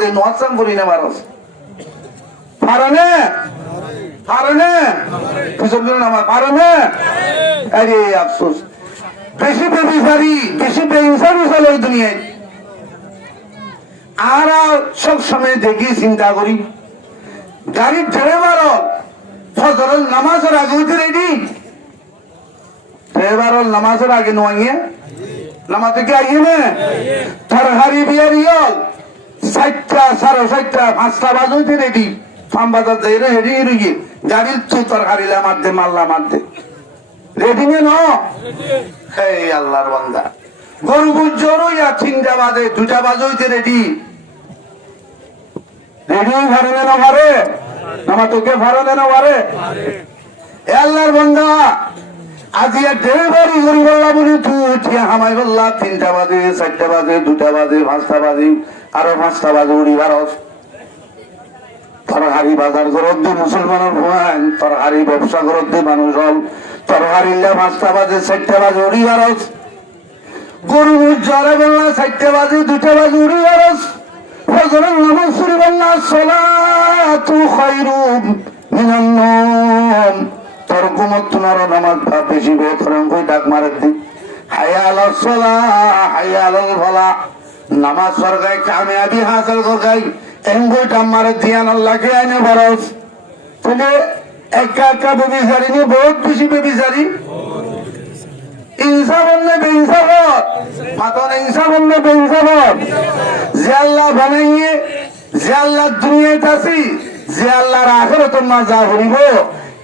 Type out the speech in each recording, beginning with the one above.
দে নোয়াসাম করি না মানুষ পারে না পিছন দিন আমার পারে না আরে আফসোস বেশি বেবিচারি বেশি বেইনসাফি চলে এই দুনিয়ায় আর সব সময় দেখি চিন্তা করি গাড়ির ড্রাইভার ফজরের নামাজের আগে উঠে রেডি ড্রাইভার নামাজের আগে নোয়াইয়ে নামাজে কি আইয়ে না তরহারি বিয়ারি হল 60টা 60:30 5টা বাজে উঠে রেডি ফার্ম বাজার যাই রে রেডি রইয়ে গাড়ির তো তরহারি মারতে মাল্লা মারতে রেডি ন এই আল্লাহর বান্দা গরু বুঝরো ইয়া 3টা বাজে 2টা বাজে উঠে রেডি ভারে না ভারে নামা তোকে ভারে না ভারে আল্লাহর বান্দা আজি ডেলিভারি করি বললা বলি তুই উঠিয়া হামাই বললা 3টা বাজে 4টা বাজে 2টা বাজে 5টা বাজে আরো 5টা বাজে উড়ি ভারত তরহারি বাজার করত দি মুসলমানের ভুয়ান তরহারি ব্যবসা করত দি মানুষ হল তরহারি 5টা বাজে 4টা বাজে উড়ি ভারত গরু জরে বললা 4টা বাজে 2টা বাজে উড়ি ভারত ফজরের নামাজ পড়ি বললা সালাতু খায়রুম মিনান নাওম তোর ঘুমত নার নামাজ বেশি বেতরং কই ডাক মারে দি হায়া আলাস সালাহ হায়া আলাল ফালাহ নামাজ পড়গাই কামিয়াবি হাসিল করগাই এঙ্গই ডাক মারে দিয়ান আল্লাহকে আইনে বরস তুমি একা একা বেবিচারি নি বহুত বেশি বেবিচারি ইনসাফ না বেইনসাফ মাতন ইনসাফ না বেইনসাফ যে আল্লাহ বানাইয়ে যে আল্লাহ দুনিয়াতে আছি যে আল্লাহর আখিরাত না যা হইব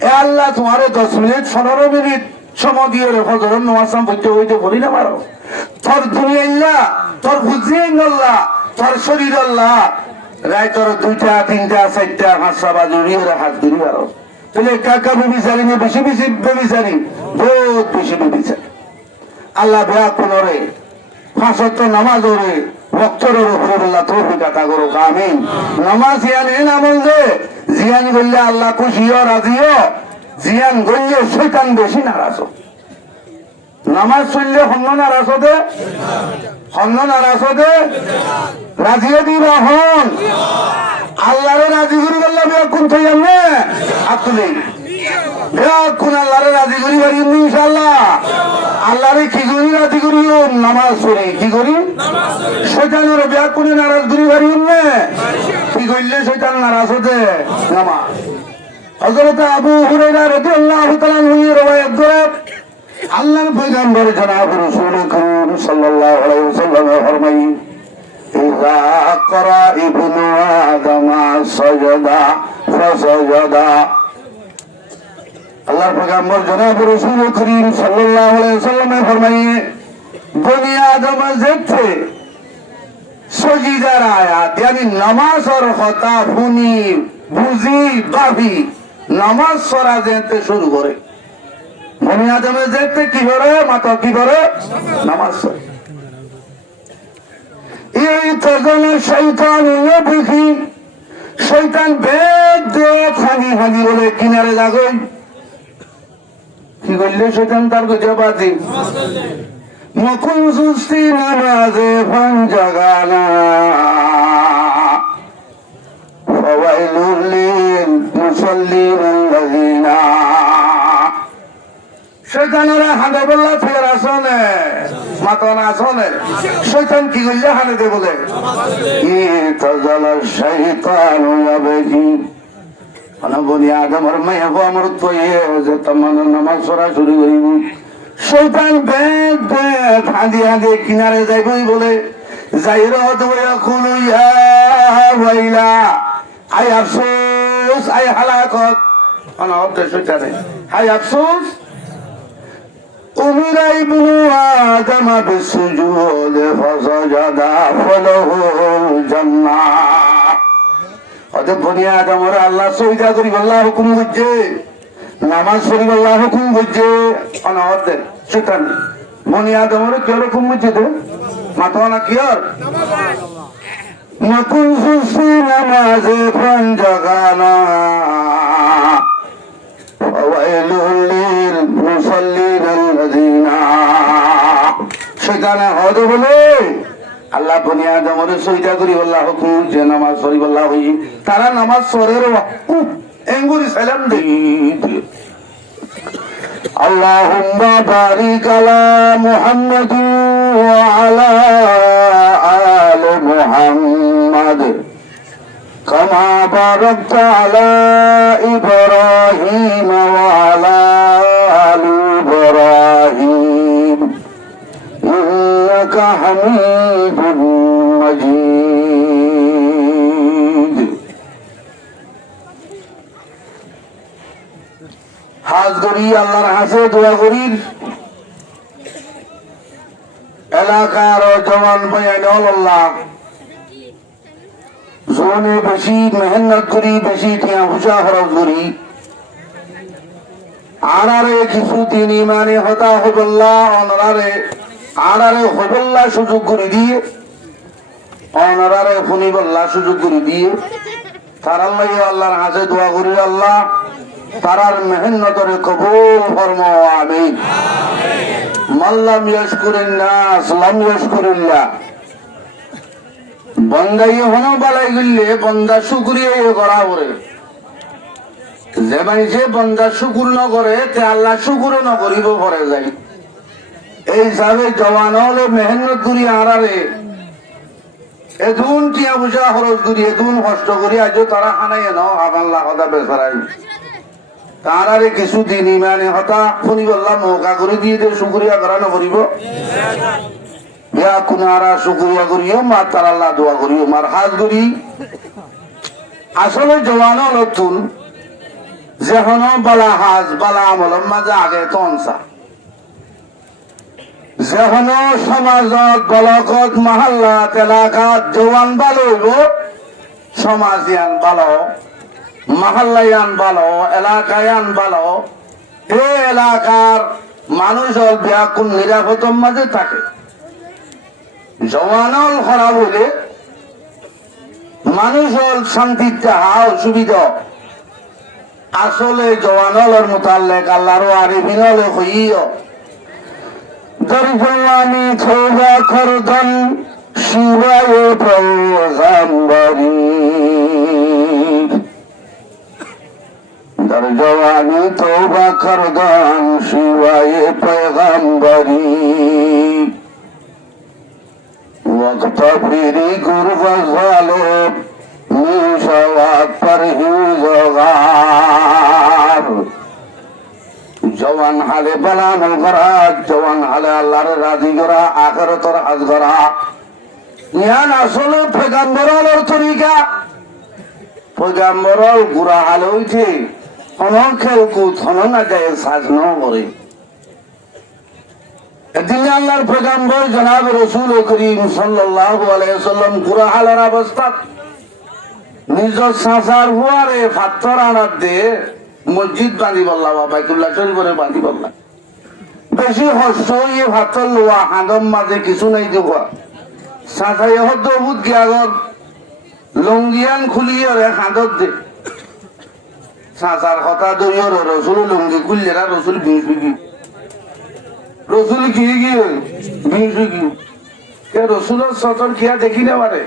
এ আল্লাহ তোমারে 10 মিনিট 15 মিনিট সময় দিয়ে ফজর নামাজ পড়তে হইতে বলি না পারো তোর দুনিয়া আল্লাহ তোর বুঝি আল্লাহ তোর শরীর আল্লাহ রায় তোর 2টা 3টা 4টা 5টা বাজে উড়িয়ে হাত ধরি পারো তাহলে কাকা বেবিচারি নি বেশি বেশি বেবিচারি বহুত বেশি বেবিচারি আল্লাহ বেয়া কোনরে 5 ওয়াক্ত নামাজ ওরে ভক্তরের উপরে আল্লাহ তৌফিক আতা করুক আমিন নামাজ ইয়ান এ আমল দে জিয়ান করলে আল্লাহ খুশিও রাজিও জিয়ান করলে শয়তান বেশি নারাজ নামাজ পড়লে হন্য নারাজ দে হন্য নারাজ দে রাজিও দিবা হন আল্লাহরে রাজি করি বললা বেয়া কোন থই আমনে আতুলি বেয়া কোন আল্লাহরে রাজি করি বাড়ি ইনশাআল্লাহ আল্লাহরে কি করি রাজি করি নামাজ পড়ি কি করি শয়তানের বেয়া কোন নারাজ করি বাড়ি না কি কইলে শয়তান নারাজ হতে নামাজ হযরত আবু হুরায়রা রাদিয়াল্লাহু তাআলা আনহু রওয়ায়াত করে আল্লাহর পয়গম্বর জনাব রাসূল করিম সাল্লাল্লাহু আলাইহি ওয়াসাল্লাম ফরমাই ইযা ক্বারা ইবনু আদম সাজদা ফাসাজাদা আল্লাহর পয়গম্বর জনাব রাসূল করিম সাল্লাল্লাহু আলাইহি ওয়াসাল্লাম ফরমাই বনি আদম যেতে সজিদার আয়াত यानी নামাজ আর হতা ফুনি বুঝি বাবি নামাজ পড়া যেতে শুরু করে বনি আদমে যেতে কি করে মাথা কি করে নামাজ পড়ে এই তখন শয়তান ইয়াবকি শয়তান বেদ খানি খানি বলে কিনারে যাগই কি করলে শয়তান তার গজবাজি মকুন সুস্তি নামাজে ফানজাগানা ফাওয়াইলুল লিল মুসাল্লিনা শয়তানরা হাঁদে বললা ফের আসনে মাতন আসনে শয়তান কি করলে হাঁদে দে বলে ইতাজাল শাইতানু ইয়াবকি আনা বনি আদমের মায়া গো আমর তো যে তমান নামাজ পড়া শুরু করিব শয়তান বেদ বেদ হাঁদি হাঁদি কিনারে যাইবই বলে যাইর দয়া কুলু ইয়া ওয়াইলা আই আফসোস আই হালাকত আনা অবদে শয়তানে হাই আফসোস উমিরা ইবনু আদম বিসুজুদ ফাসাজাদা ফালাহুল জান্নাহ অতএব বনি আদমরে আল্লাহ সজদা করি আল্লাহ হুকুম করছে নামাজ পড়ি আল্লাহ হুকুম করছে অনাহত শয়তান বনি আদমরে কি হুকুম করছে তো মাথা কি আর নকুন সুসি নামাজে ফানজাগানা ফাওয়াইলুল লিল মুসাল্লিনাল্লাযিনা শয়তান হদ বলে আল্লাহ বনি আদমরে সইদা করি বল্লাহ হুকুম যে নামাজ পড়ি বল্লাহ হই তারা নামাজ পড়ের এঙ্গুরি সালাম দেই আল্লাহুম্মা বারিক আলা মুহাম্মাদিন ওয়া আলা আলি মুহাম্মাদ কামা বারাকতা আলা ইব্রাহিম ওয়া আলা আলি ইব্রাহিম ইন্নাকা হামিদুম মাজিদ হাজ করি আল্লাহর হাসে দোয়া করি এলাকার জওয়ান বয়ান আল্লাহ জোনে বেশি মেহনত করি বেশি টিয়া হুসা খরচ করি আনারে কিছু দিন ইমানে হতা হবল্লা অনারে আনারে হবল্লা সুযোগ করে দিয়ে অনারে ফুনিবল্লা সুযোগ করে দিয়ে তার আল্লাহ আল্লাহর হাসে দোয়া করি আল্লাহ তারার মেহনতরে কবুল ফরমা আমিন মাল্লাম ইয়াশকুরিন নাস লাম ইয়াশকুরিল্লাহ বন্দাই হন বালাই গিললে বন্দা শুকরিয়া করা করে যে মানুষে বন্দা শুকুর ন করে তে আল্লাহ শুকুর ন করিব পরে যাই এই হিসাবে জওয়ান হলে মেহনত করি আড়ারে এদুন টিয়া বুঝা খরচ করি এদুন কষ্ট করি আজ তারা খানাই ন আল্লাহ হতা বেসারাই তারারে কিছুদিন ইমানে হতা শুনি বললাম মৌকা করে দিয়ে দে শুকুরিয়া করা ন করিব বিয়া কুনারা শুকুরিয়া করিও মার তার আল্লাহ দোয়া করিও মার হাজ করি আসলে জওয়ান নতুন যেন বালা হাজ বালা আমলম মাঝে আগে তনসা যেন সমাজত বলকত মহল্লাত এলাকাত জওয়ান ভালো হইব সমাজিয়ান ভালো মহল্লায়ান ভালো এলাকায়ান ভালো এই এলাকার মানুষ হল ব্যাকুল নিরাপত্তার মাঝে থাকে জওয়ানল খারাপ হলে মানুষ হল শান্তির যাহা অসুবিধা আসলে জওয়ানলের মোতালেক আল্লাহর আরিফিন হলে হইও দরজওয়ানি থোবা খরদন শিবায় পয়গাম্বরি দরজওয়ানি থোবা খরদন শিবায় পয়গাম্বরি वक्त फिरी गुरब जालो मिशवात परहिजगार जवान हाले बालामल करा जवान हाले আল্লাহর রাজি করা আখিরাতের হাজ করা ইয়ান আসলে পয়গম্বরের তরিকা পয়গম্বরের গুরা হালে হইছে কোন খেলকুদ কোন না যায় সাজ ন করে এদিন আল্লাহর পয়গম্বর জনাব রাসূল করিম সাল্লাল্লাহু আলাইহি ওয়াসাল্লাম গুরা হালের অবস্থা নিজ সাসার হুয়ারে পাথর আনার দে মসজিদ বাঁধি বললা বাইতুল্লাহ শরীফে বাঁধি বললা বেশি কষ্ট ইয়ে পাথর লোয়া হাঁদম মাঝে কিছু নাই দেওয়া সাসাই হদ বুধ গিয়াগর লঙ্গিয়ান খুলিয়ে রে হাঁদত দে সাসার কথা দইয় রসুল লঙ্গি খুললেরা রসুল বিঁচবি রসুল কি গিয়ে বিঁচবি কে রসুলের সতর খিয়া দেখি না পারে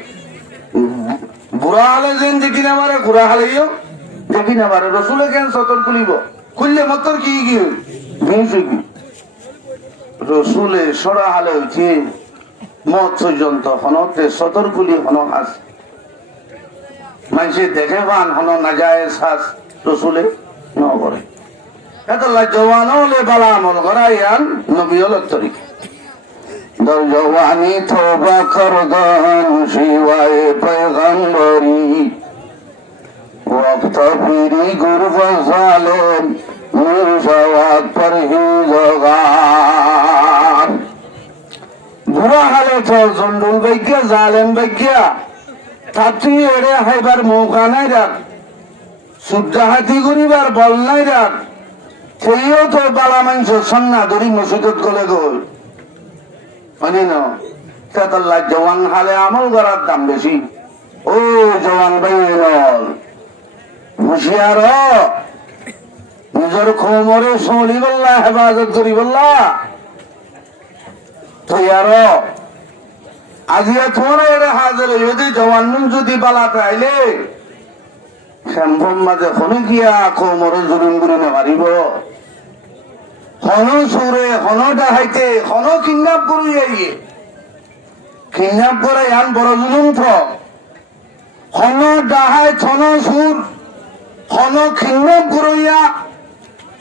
বুড়া হালে যেন দেখি না পারে ঘুরা হালেও দেখি না পারে রসুলে কেন সতর খুলিব খুললে মতর কি গিয়ে বিঁচবি রসুলে সরা হালে হয়েছে মত পর্যন্ত হনতে সতর খুলি হন হাস মানুষে দেখে পান হন না যায় শ্বাস রসুলে ন করে এত জওয়ান হলে বালা আমল করা ইয়ান নবী হল তরিকা জওয়ানি তোবা করদন শিবায় পয়গম্বরি ওয়াক্ত ফিরি গুরব জালেম মিশাওয়াত পরহিজগার বুড়া হালে তো জন্ডুল বাইকিয়া জালেম বাইকিয়া তাতি এড়ে হাইবার মৌকা নাই রাখ সুদ্দাহাতি করিবার বল নাই রাখ সেইও তো বালা মাংস সন্না ধরি মসজিদত গলে গল মানে না তেতাল্লা জওয়ান হালে আমল করার দাম বেশি ও জওয়ান ভাই হুশিয়ার নিজের খোমরে চলি বললা হেফাজত করি বললা তুই আর আজিয়া তোমার এটা হাজার যদি জওয়ান যদি বালাতে আইলে শ্যামভম মাঝে হনে গিয়া কোমর জুলুম করে নেবারিব হন সুরে হন ডাহাইতে হন কিডন্যাপ করিয়ে কিডন্যাপ করে আন বড় জুলুম হন ডাহাই হন সুর হন কিডন্যাপ করিয়া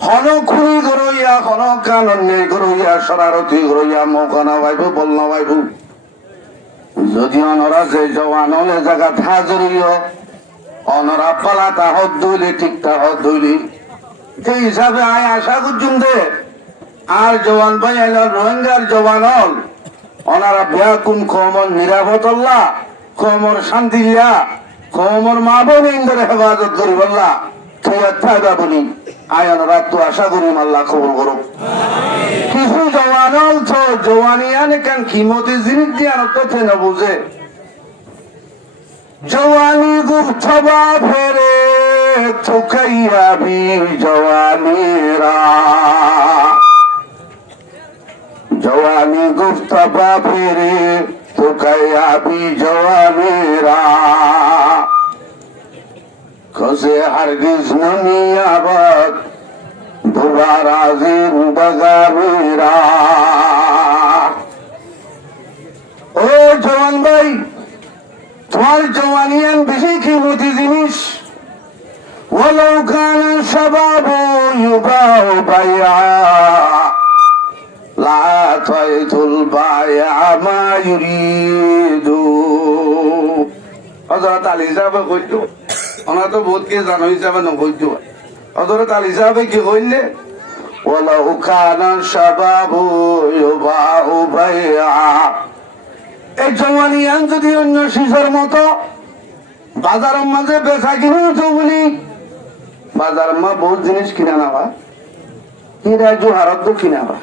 হন খুনি করিয়া হন কান অন্যায় করিয়া শরারতি করিয়া মৌকানা বাইব বলনা বাইব যদি অনরা যে জওয়ান হলে জায়গা হাজরিও অনরা পালা তাহত দইলে ঠিক তাহত দইলি সেই হিসাবে আয় আশা করছুন দে আর জওয়ান ভাই এল রোহিঙ্গার জওয়ান হল ওনারা ব্যাকুন কমর নিরাপত্তা কমর শান্তিল্লা কমর মা বোন ইন্দরে হেফাজত করি বললা তুই থাকবা বলি আয় ওনারা তো আশা করি আল্লাহ কবুল করুক কিছু জওয়ান হল তো জওয়ানিয়ানে কেন খিমতি জিনিস দিয়ে তো না বুঝে জওয়ানি গুপ্তবা ফেরে থুকাইয়া বি জওয়ানিরা জওয়ানি গুপ্তবা ফেরে থুকাইয়া বি জওয়ানিরা খসে হরগিজ নমি আবাদ দুবারা জিন্দগা মেরা ও জওয়ান ভাই তোমার জওয়ানিয়ান বেশি কিমতি জিনিস ওয়ালাউ কানা শাবাবু ইউবাউ বাইআ লা তাইতুল বাইআ মা ইউরিদু হযরত আলী সাহেব কইতো ওনা তো বহুত কে জানো হিসাবে নকইতো হযরত আলী সাহেব কি কইলে ওয়ালাউ কানা শাবাবু ইউবাউ বাইআ এই জওয়ানিয়ান যদি অন্য শিশুর মতো বাজারের মাঝে বেচা কিনেও তো বলি বাজারের মা বহুত জিনিস কিনা নাবা এরা জোহারত কিনাবা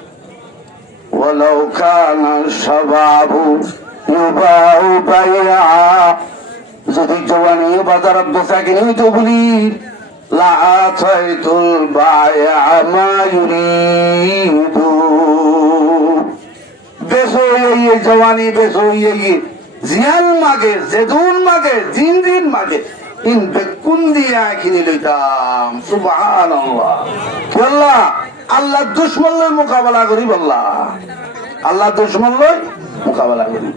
ওয়ালাউ কানা শাবাবু ইউবাউ বাইআ যদি জওয়ানি বাজারের বেচা কিনেও তো বলি লা আতাইতুল বাইআ মা ইউরিদু বেসো ये जवानी बेसो ये जियान मागे जेदुन मागे दिन दिन मागे इन बेकुन दिया किनी लइताम सुबहानाल्लाह আল্লাহ আল্লাহ দুশমন লই মোকাবেলা করি বল্লাহ আল্লাহ দুশমন লই মোকাবেলা করি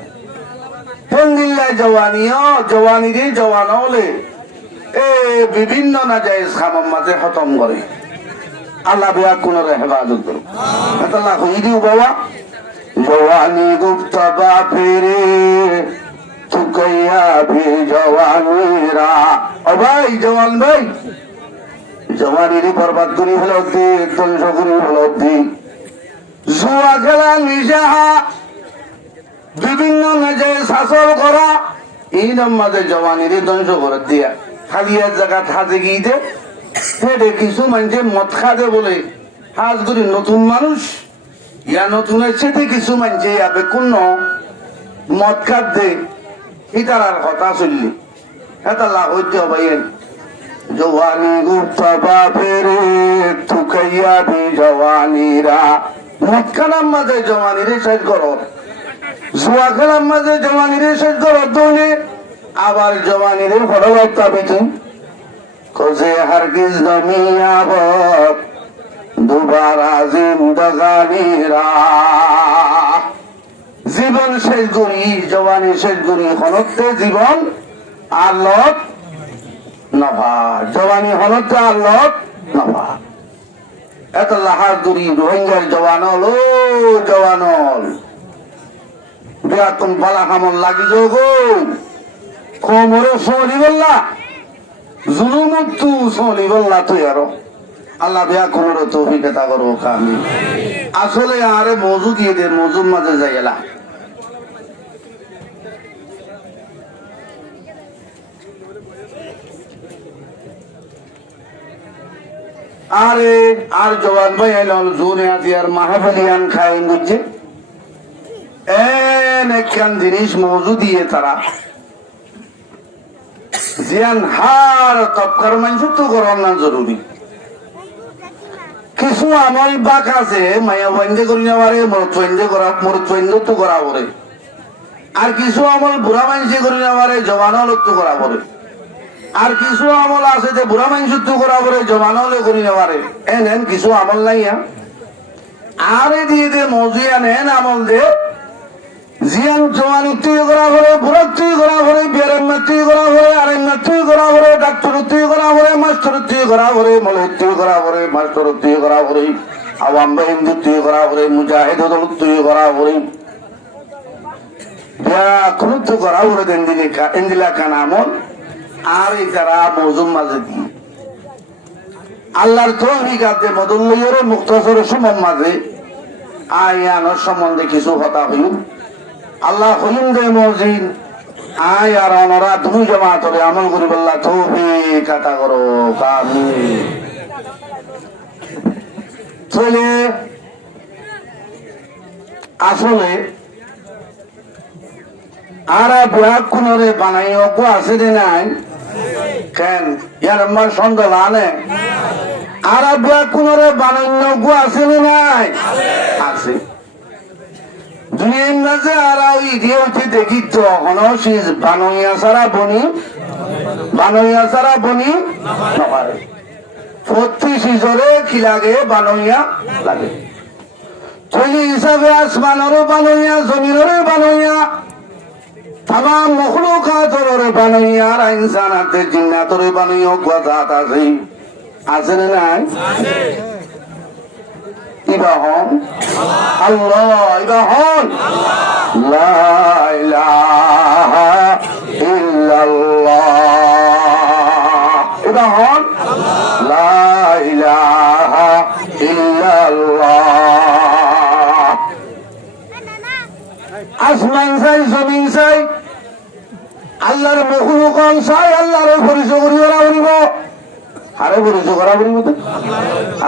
পন্দিল্লা জওয়ানিও জওয়ানি রে জওয়ান হলে এ বিভিন্ন নাজায়েজ খামার মাঝে খতম করে আল্লাহ বিয়া কোন হেফাজত করুক আল্লাহ কই দিও বাবা জওয়ানি গুপ্তবা ফেরে থুকাইয়া ভি জওয়ানিরা ও ভাই জওয়ান ভাই জওয়ানির বরবাদ করি হলো দি ধ্বংস করি হলো দি জুয়া খেলা নিশাহা বিভিন্ন নাজায়েজ হাসল করা এই নামাজে জওয়ানির ধ্বংস করে দিয়া খালি এক জায়গা হাজে গিয়ে দে হেডে কিছু মানুষে মদ খাদে বলে হাজ করি নতুন মানুষ ইয়া নতুন এসেছে কিছু মানছে ইয়াবে কোন মদ খাদ দে ইতার আর কথা চললি এটা লাভ হইতে হবে জওয়ানি গুপ্তবা ফেরে থুকাইয়া বি জওয়ানিরা মদ খানার মাঝে জওয়ানিরে শেষ করো জুয়া খেলার মাঝে জওয়ানিরে শেষ করো দৌলে আবার জওয়ানিরে ফরলতা বেতন খোঁজে হারগিজ নমি আবদ দুবারা জিন্দগানিরা জীবন শেষ করি জওয়ানি শেষ করি হনতে জীবন আল্লত নভা জওয়ানি হনতে আল্লত নভা এত লাহার করি রোহিঙ্গার জওয়ান হল ও জওয়ান হল বেতন পালা হামল লাগি গো কোমরে সোলি বললা জুলুমুত্তু সোলি বললা তুই আরো আল্লাহ বিয়া কোন তৌফিক আতা করো কামি আসলে আরে মওজু দিয়ে দে মওজুর মাঝে যাইলা আরে আর জওয়ান ভাই আইল জোনে আছি আর মাহফিলিয়ান খাই বুঝছে এন একখান জিনিস মওজু দিয়ে তারা জিয়ান হার তপকার মানুষ তো গরম না জরুরি কিছু আমল বাক আছে মায়া বন্ধে করি না পারে মরত বন্ধে করা মরত বন্ধ তো করা পরে আর কিছু আমল বুড়া মানুষে করি না পারে জমানো লক্ষ্য করা পড়ে আর কিছু আমল আছে যে বুড়া মানুষ করা পড়ে জমানো হলে করি না পারে এন কিছু আমল নাই আরে দিয়ে দে মজিয়া নেন আমল দে জিয়ান জওয়ান তুই করা পড়ে বুড়া তুই করা পড়ে বিয়ারের তুই করা পড়ে আরেন তুই করা পড়ে ডাক্তার তুই করা পড়ে মাস্টার তুই করা পড়ে মলয় তুই করা পড়ে মাস্টার তুই করা পড়ে আওয়াম হিন্দু তুই করা পড়ে মুজাহিদ তুই করা পড়ে খুলুত করা পড়ে এন্দিলা খান আমল আর এই তারা মৌজুম মাঝে কি আল্লাহর তৌফিক আছে মদুল্লাহর মুক্তাসর সমম মাঝে আয়ানোর সম্বন্ধে কিছু কথা হইল আল্লাহ হইম দে মজিদ আয় আর অনরা তুমি জমা করে আমল করি বললা তৌফিক কাতা করো কামি চলে আসলে আরা বিয়া কোনরে বানাই অগু আছে রে নাই কেন ইয়ার আমার সন্দেহ আনে আরা বিয়া কোনরে বানাই অগু আছে রে নাই আছে দুনিয়ার মাঝে আরা ওই দিয়ে উঠে দেখি তো অনশিস বানইয়া সারা বনি নপারে প্রতি সিজরে কি লাগে বানইয়া লাগে তৈরি হিসাবে আসমানরে বানইয়া জমিনরে বানইয়া তামাম মখলুকাতরে বানইয়া আর ইনসানাতে জিন্নাতরে বানইয়া গজাত আছে না নাই ইবাহন আল্লাহ ইবাহন লা ইলাহা ইল্লাল্লাহ ইবাহন লা ইলাহা ইল্লাল্লাহ আসমান চাই জমিন চাই আল্লাহর মখলুকান চাই আল্লাহর পরিচয় করিয়া রাখব আরে পরিচয় করা বলিব তো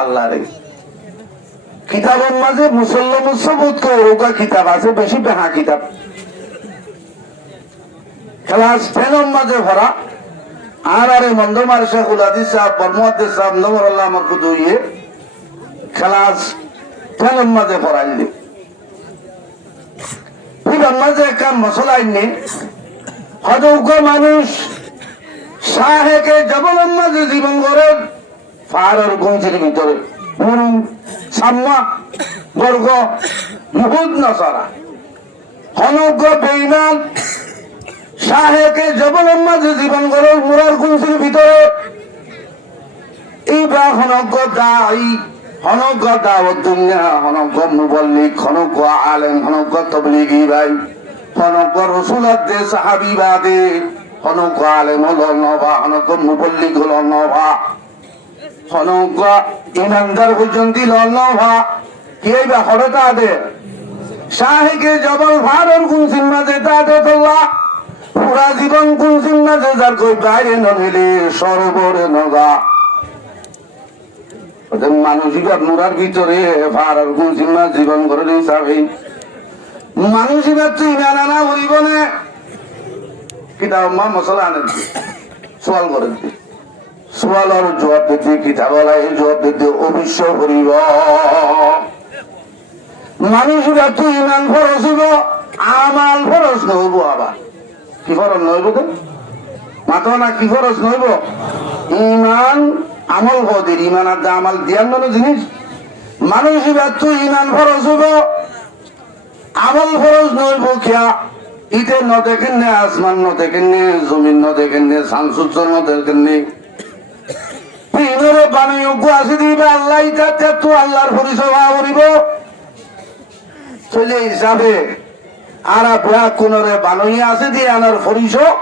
আল্লাহরে কিতাবের মাঝে মুসল্লাম সবুত করে কিতাব আছে বেশি বেহা কিতাব ক্লাস 10 মাঝে ভরা আর আরে মন্দ মারশা কুলাদি সাহেব বর্মহাদ্দিস সাহেব নমরুল্লাহ মরকুদুইয়ে ক্লাস 10 মাঝে পড়াইলে কিতাব মাঝে একটা মশলা আইনে হদৌক মানুষ শাহেকে জবলের মাঝে জীবন করে পাহাড়ের গঞ্জের ভিতরে মুরুং সাম্মা বর্গ মুহুদ নসরা হনজ্ঞ বেঈমান শাহেকে জবলের মাঝে জীবন করে মুরার গঞ্জের ভিতরে এইবার হনজ্ঞ দায়ী হনজ্ঞ দাওয়াত দুনিয়া হনজ্ঞ মুবল্লিগ হনজ্ঞ আলেম হনজ্ঞ তবলিগি ভাই হনজ্ঞ রসুলাত দে সাহাবি বাদে হনজ্ঞ আলেম হল নবা হনজ্ঞ মুবল্লিগ হল নবা হনজ্ঞ ইমানদার পর্যন্ত লভা কি বা হরে তাদে শাহেকে জবল ভারর কোন সিম্মাতে তাদে তোলা পুরা জীবন কোন সিম্মাতে যার কই বাইরে নহিলে সরবরে নগা ওদের মানুষিক মুরার ভিতরে ভারর কোন সিম্মা জীবন করে হিসাবে মানুষিক তুই ইমান আনা বলিব না কিতাব মা মশলা আনে সোয়াল করে সোয়ালের জবাব দিতে কিতাবলা এই জবাব দিতে অবশ্য করিব মানুষরা তুই ইমান ফরজ হইব আমাল ফরজ নহব আবার কি ফরজ নহব তো মাতো না কি ফরজ নহব ইমান আমল হদের ইমান আর আমাল দিয়ার মতো জিনিস মানুষরা তুই ইমান ফরজ হইব আমল ফরজ নহব কিয়া ইতে ন দেখেন নে আসমান ন দেখেন নে জমিন ন দেখেন নে সানসুচ্চ ন দেখেন নে আছে দিবে আল্লাহ তো আল্লাহর পরিচয় করিব চলে হিসাবে আর কোনরে বানইয়া আছে দিয়ে আনার পরিচয়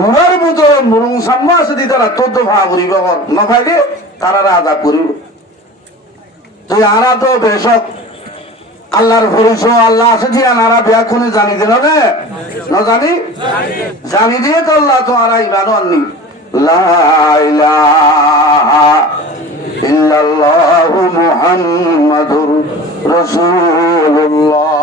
মুরার ভিতরে মুরুং সাম্মা আছে দিয়ে তারা তোর ভা করিব নখাইলে তারা আজাদ করিব তুই আরা তো বেশক আল্লাহর পরিচয় আল্লাহ আছে দিয়ে আনারা বিয়া কোনে জানি দিল না জানি জানি দিয়ে তো আল্লাহ তো আরা ইমানও আননি লা ইলাহা ইল্লাল্লাহু মুহাম্মাদুর রাসূলুল্লাহ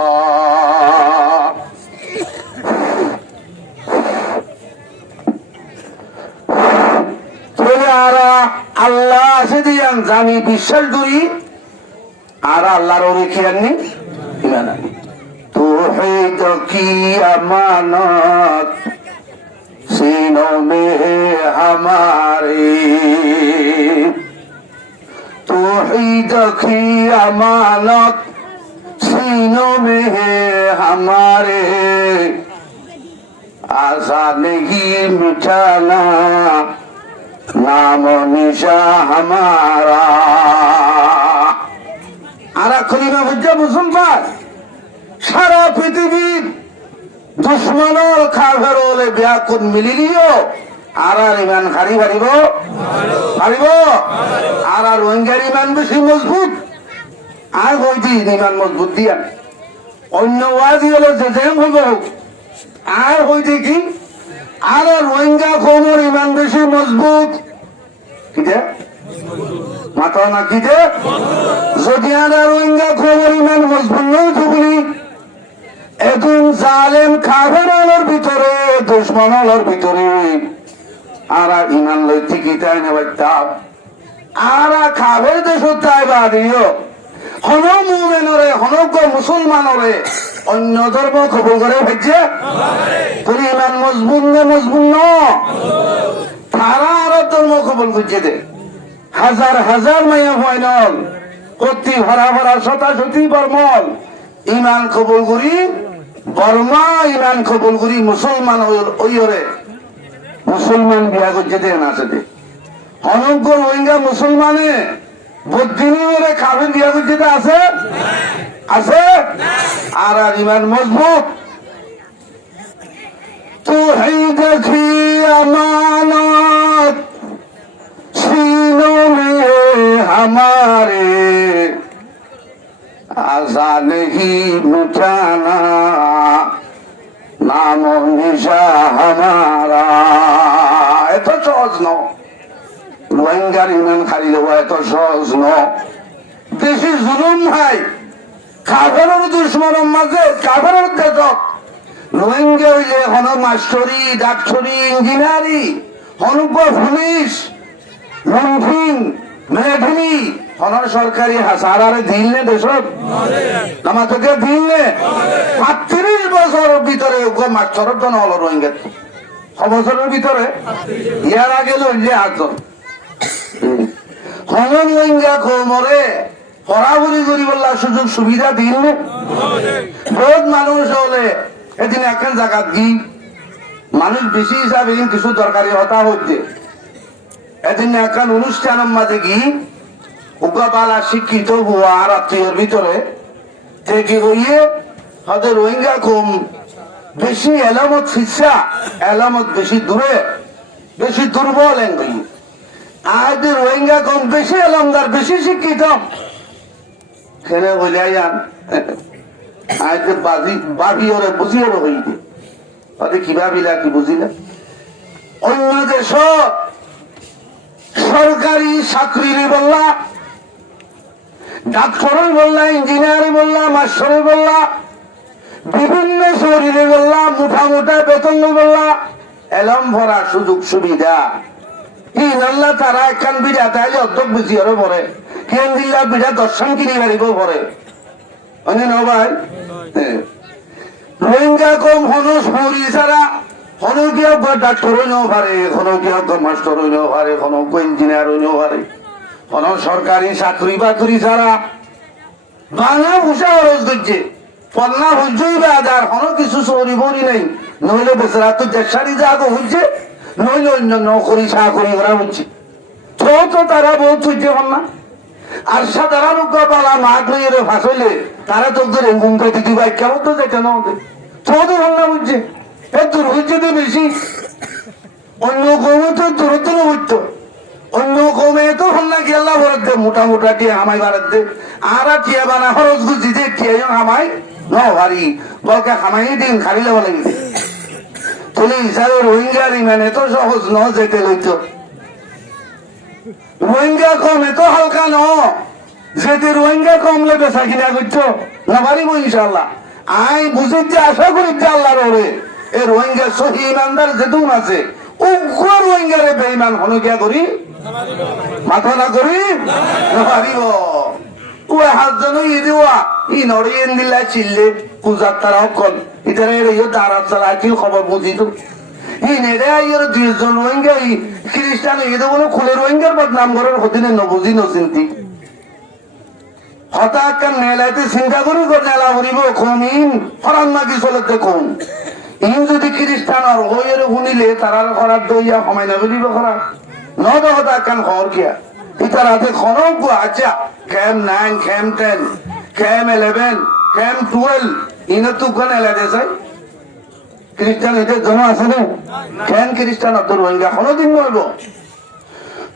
আল্লাহ আছে দিয়ে জানি বিশ্বাস করি আর আল্লাহর রেখে আনি ইমান আনি তো तौहीद की अमानत सीनों में है हमारे तौहीद की अमानत सीनों में है हमारे आशा नहीं मिटाना नाम निशा हमारा आरा कलिमा बुझा मुसलमान সারা পৃথিবীর দুশ্মনর কাফেরলে ব্যাকুল মিলিলিও আর ইমান খারি পারিব পারিব আর রোহিঙ্গার ইমান বেশি মজবুত আর হইতি ইমান মজবুত দিয়া অন্য ওয়াজি হলো যে হইব আর হইতে কি আর রোহিঙ্গা খবর ইমান বেশি মজবুত কি যে মাথা না কি যে যদি আর রোহিঙ্গা খবর ইমান মজবুত নয় থাকলি এখন জালেম কাফেরের ভিতরে দুশ্মনের ভিতরে আর ইমান লই ঠিকই তাই না বাইতাম আর কাফের দেশ তাই বাদিও হন মুমিনরে হনক মুসলমানরে অন্য ধর্ম কবুল করে ভাইছে তোর ইমান মজবুত না মজবুত ন তারা আর ধর্ম কবুল করছে দে হাজার হাজার মাইয়া ফাইনাল কতি ভরা ভরা শতাশতি বর্মল ইমান কবুল করি বর্মা ইমান কবুল করি মুসলমান ওইরে মুসলমান বিয়া করছে দে না সাথে অনঙ্গ রোহিঙ্গা মুসলমানে বুদ্ধিনীরে কাফের বিয়া করছে আছে আছে আর আর ইমান মজবুত तौहीद की अमानत सीनों में हमारे आशा नहीं मिटाना नाम निशा हमारा এত সহজ ন রোহিঙ্গার ইমান খালি দেওয়া এত সহজ ন দেশে জুলুম হয় কাফেরের দুশ্মনের মাঝে কাফেরের দেশত রোহিঙ্গা হইলে হন মাস্টরি ডাক্তারি ইঞ্জিনিয়ারি হনুক পুলিশ লুণ্ঠিন মিলিটারি হনর সরকারি হাসারারে দিল নে দেশত আমাদেরকে দিল নে ৩৫ বছরের ভিতরে মাস্টরের জন হলো রোহিঙ্গা ৬ বছরের ভিতরে ইয়ার আগে লইলে ৮ জন হন রোহিঙ্গা মরে পড়াবড়ি করি বললা সুযোগ সুবিধা দিল নে বহুত মানুষ হলে এদিন এখন জায়গা দি মানুষ বেশি হিসাবে কিছু দরকারি হতা হচ্ছে এদিন এখন অনুষ্ঠানের মাঝে গি উগাবালা শিক্ষিত হওয়া আর আত্মীয়র ভিতরে থেকে হইয়ে হয়তো রোহিঙ্গা কম বেশি এলামত ফিসা এলামত বেশি দূরে বেশি দুর্বল এঙ্গি আজ রোহিঙ্গা কম বেশি এলামদার বেশি শিক্ষিত খেলে বলে যান আজ বাবি ওরে বুঝিয়ে হইতে কি ভাবিলা কি বুঝিলা অন্য দেশ সরকারি চাকরি বললা ডাক্তারই বললা ইঞ্জিনিয়ারি বললা মাস্টারি বললা বিভিন্ন শরীরে বললা মোটা মোটা বেতন বললা এলম ভরা সুযোগ সুবিধা ইনাল্লা তারা একখান বিড়া তাইলে অর্ধক বেশি আরো পরে কেন দিল্লা বিড়া দর্শন কিনি বাড়িব পরে অনেক ভাই রোহিঙ্গা কম হনুস পরি ছাড়া হনু কি ডাক্তার হইলেও পারে হনু কি মাস্টার হইলেও পারে হনু ইঞ্জিনিয়ার হইলেও পারে হন সরকারি চাকরি বাকরি ছাড়া বাংলা ভূষা খরচ করছে পন্না হইজই বা আদার হন কিছু চৌরি বড়ি নেই নইলে বেচারা তো দেশারি যা হচ্ছে নইলে অন্য নকরি চাকরি করা হচ্ছে তো তারা বহুত হচ্ছে না আর সাধারণ পালা মাঠ লইয়ে ফাঁসলে তারা তো ঘুম খাইতে দিবা কেমন তো যেটা না ওদের তো ভাল না বুঝছে এর দূর হচ্ছে তো বেশি অন্য কমে তো দূরত্ব হইতো অন্য কমে তো ভাল না গেল্লা ভরত দে মোটা মোটা টিয়া হামাই ভারত দে আর টিয়া বানা খরচ গুজি দে টিয়া হামাই ন ভারি বলকে হামাই দিন খালি যাব লাগিছে তুই হিসাবে রোহিঙ্গার ইমান এত সহজ ন যেতে লইতো রোহিঙ্গা কম এত হালকা ন যেতে রোহিঙ্গা কমলে বেচা কিনা করছো না পারিব ইনশাল্লাহ আই বুঝিতে আশা করি আল্লাহর ওরে এ রোহিঙ্গা সহি ইমানদার যেতুন আছে উগ্র রোহিঙ্গারে বেঈমান হনকিয়া করি মাথা না করি না পারিব ও হাত জানো দেওয়া ই নড়িয়েন দিলা চিল্লে পূজার তারা কল ইতারে ইয়ে দাঁড়া চালা কি খবর বুঝিত ই নেড়ে আইয়ের দুইজন রোহিঙ্গা খ্রিস্টান ইয়ে দেবো খুলে রোহিঙ্গার বদনাম করার হতিনে নবুঝি নচিন্তি হঠাৎ মেলাইতে চিন্তা করি নেলা করিব কমিন হরান নাকি চলতে কম ইউ যদি খ্রিস্টান আর হইয়ের শুনিলে তারার করার দইয়া সময় না বুঝিব করা নদ হঠাৎ কান খবর কিয়া ইতার হাতে খনক আচ্ছা ক্যাম 9 ক্যাম 10 ক্যাম 11 ক্যাম 12 ইনে তো কোন এলাদে চাই খ্রিস্টান হইতে জমা আছে না কেন খ্রিস্টান অত রোহিঙ্গা কোনদিন বলব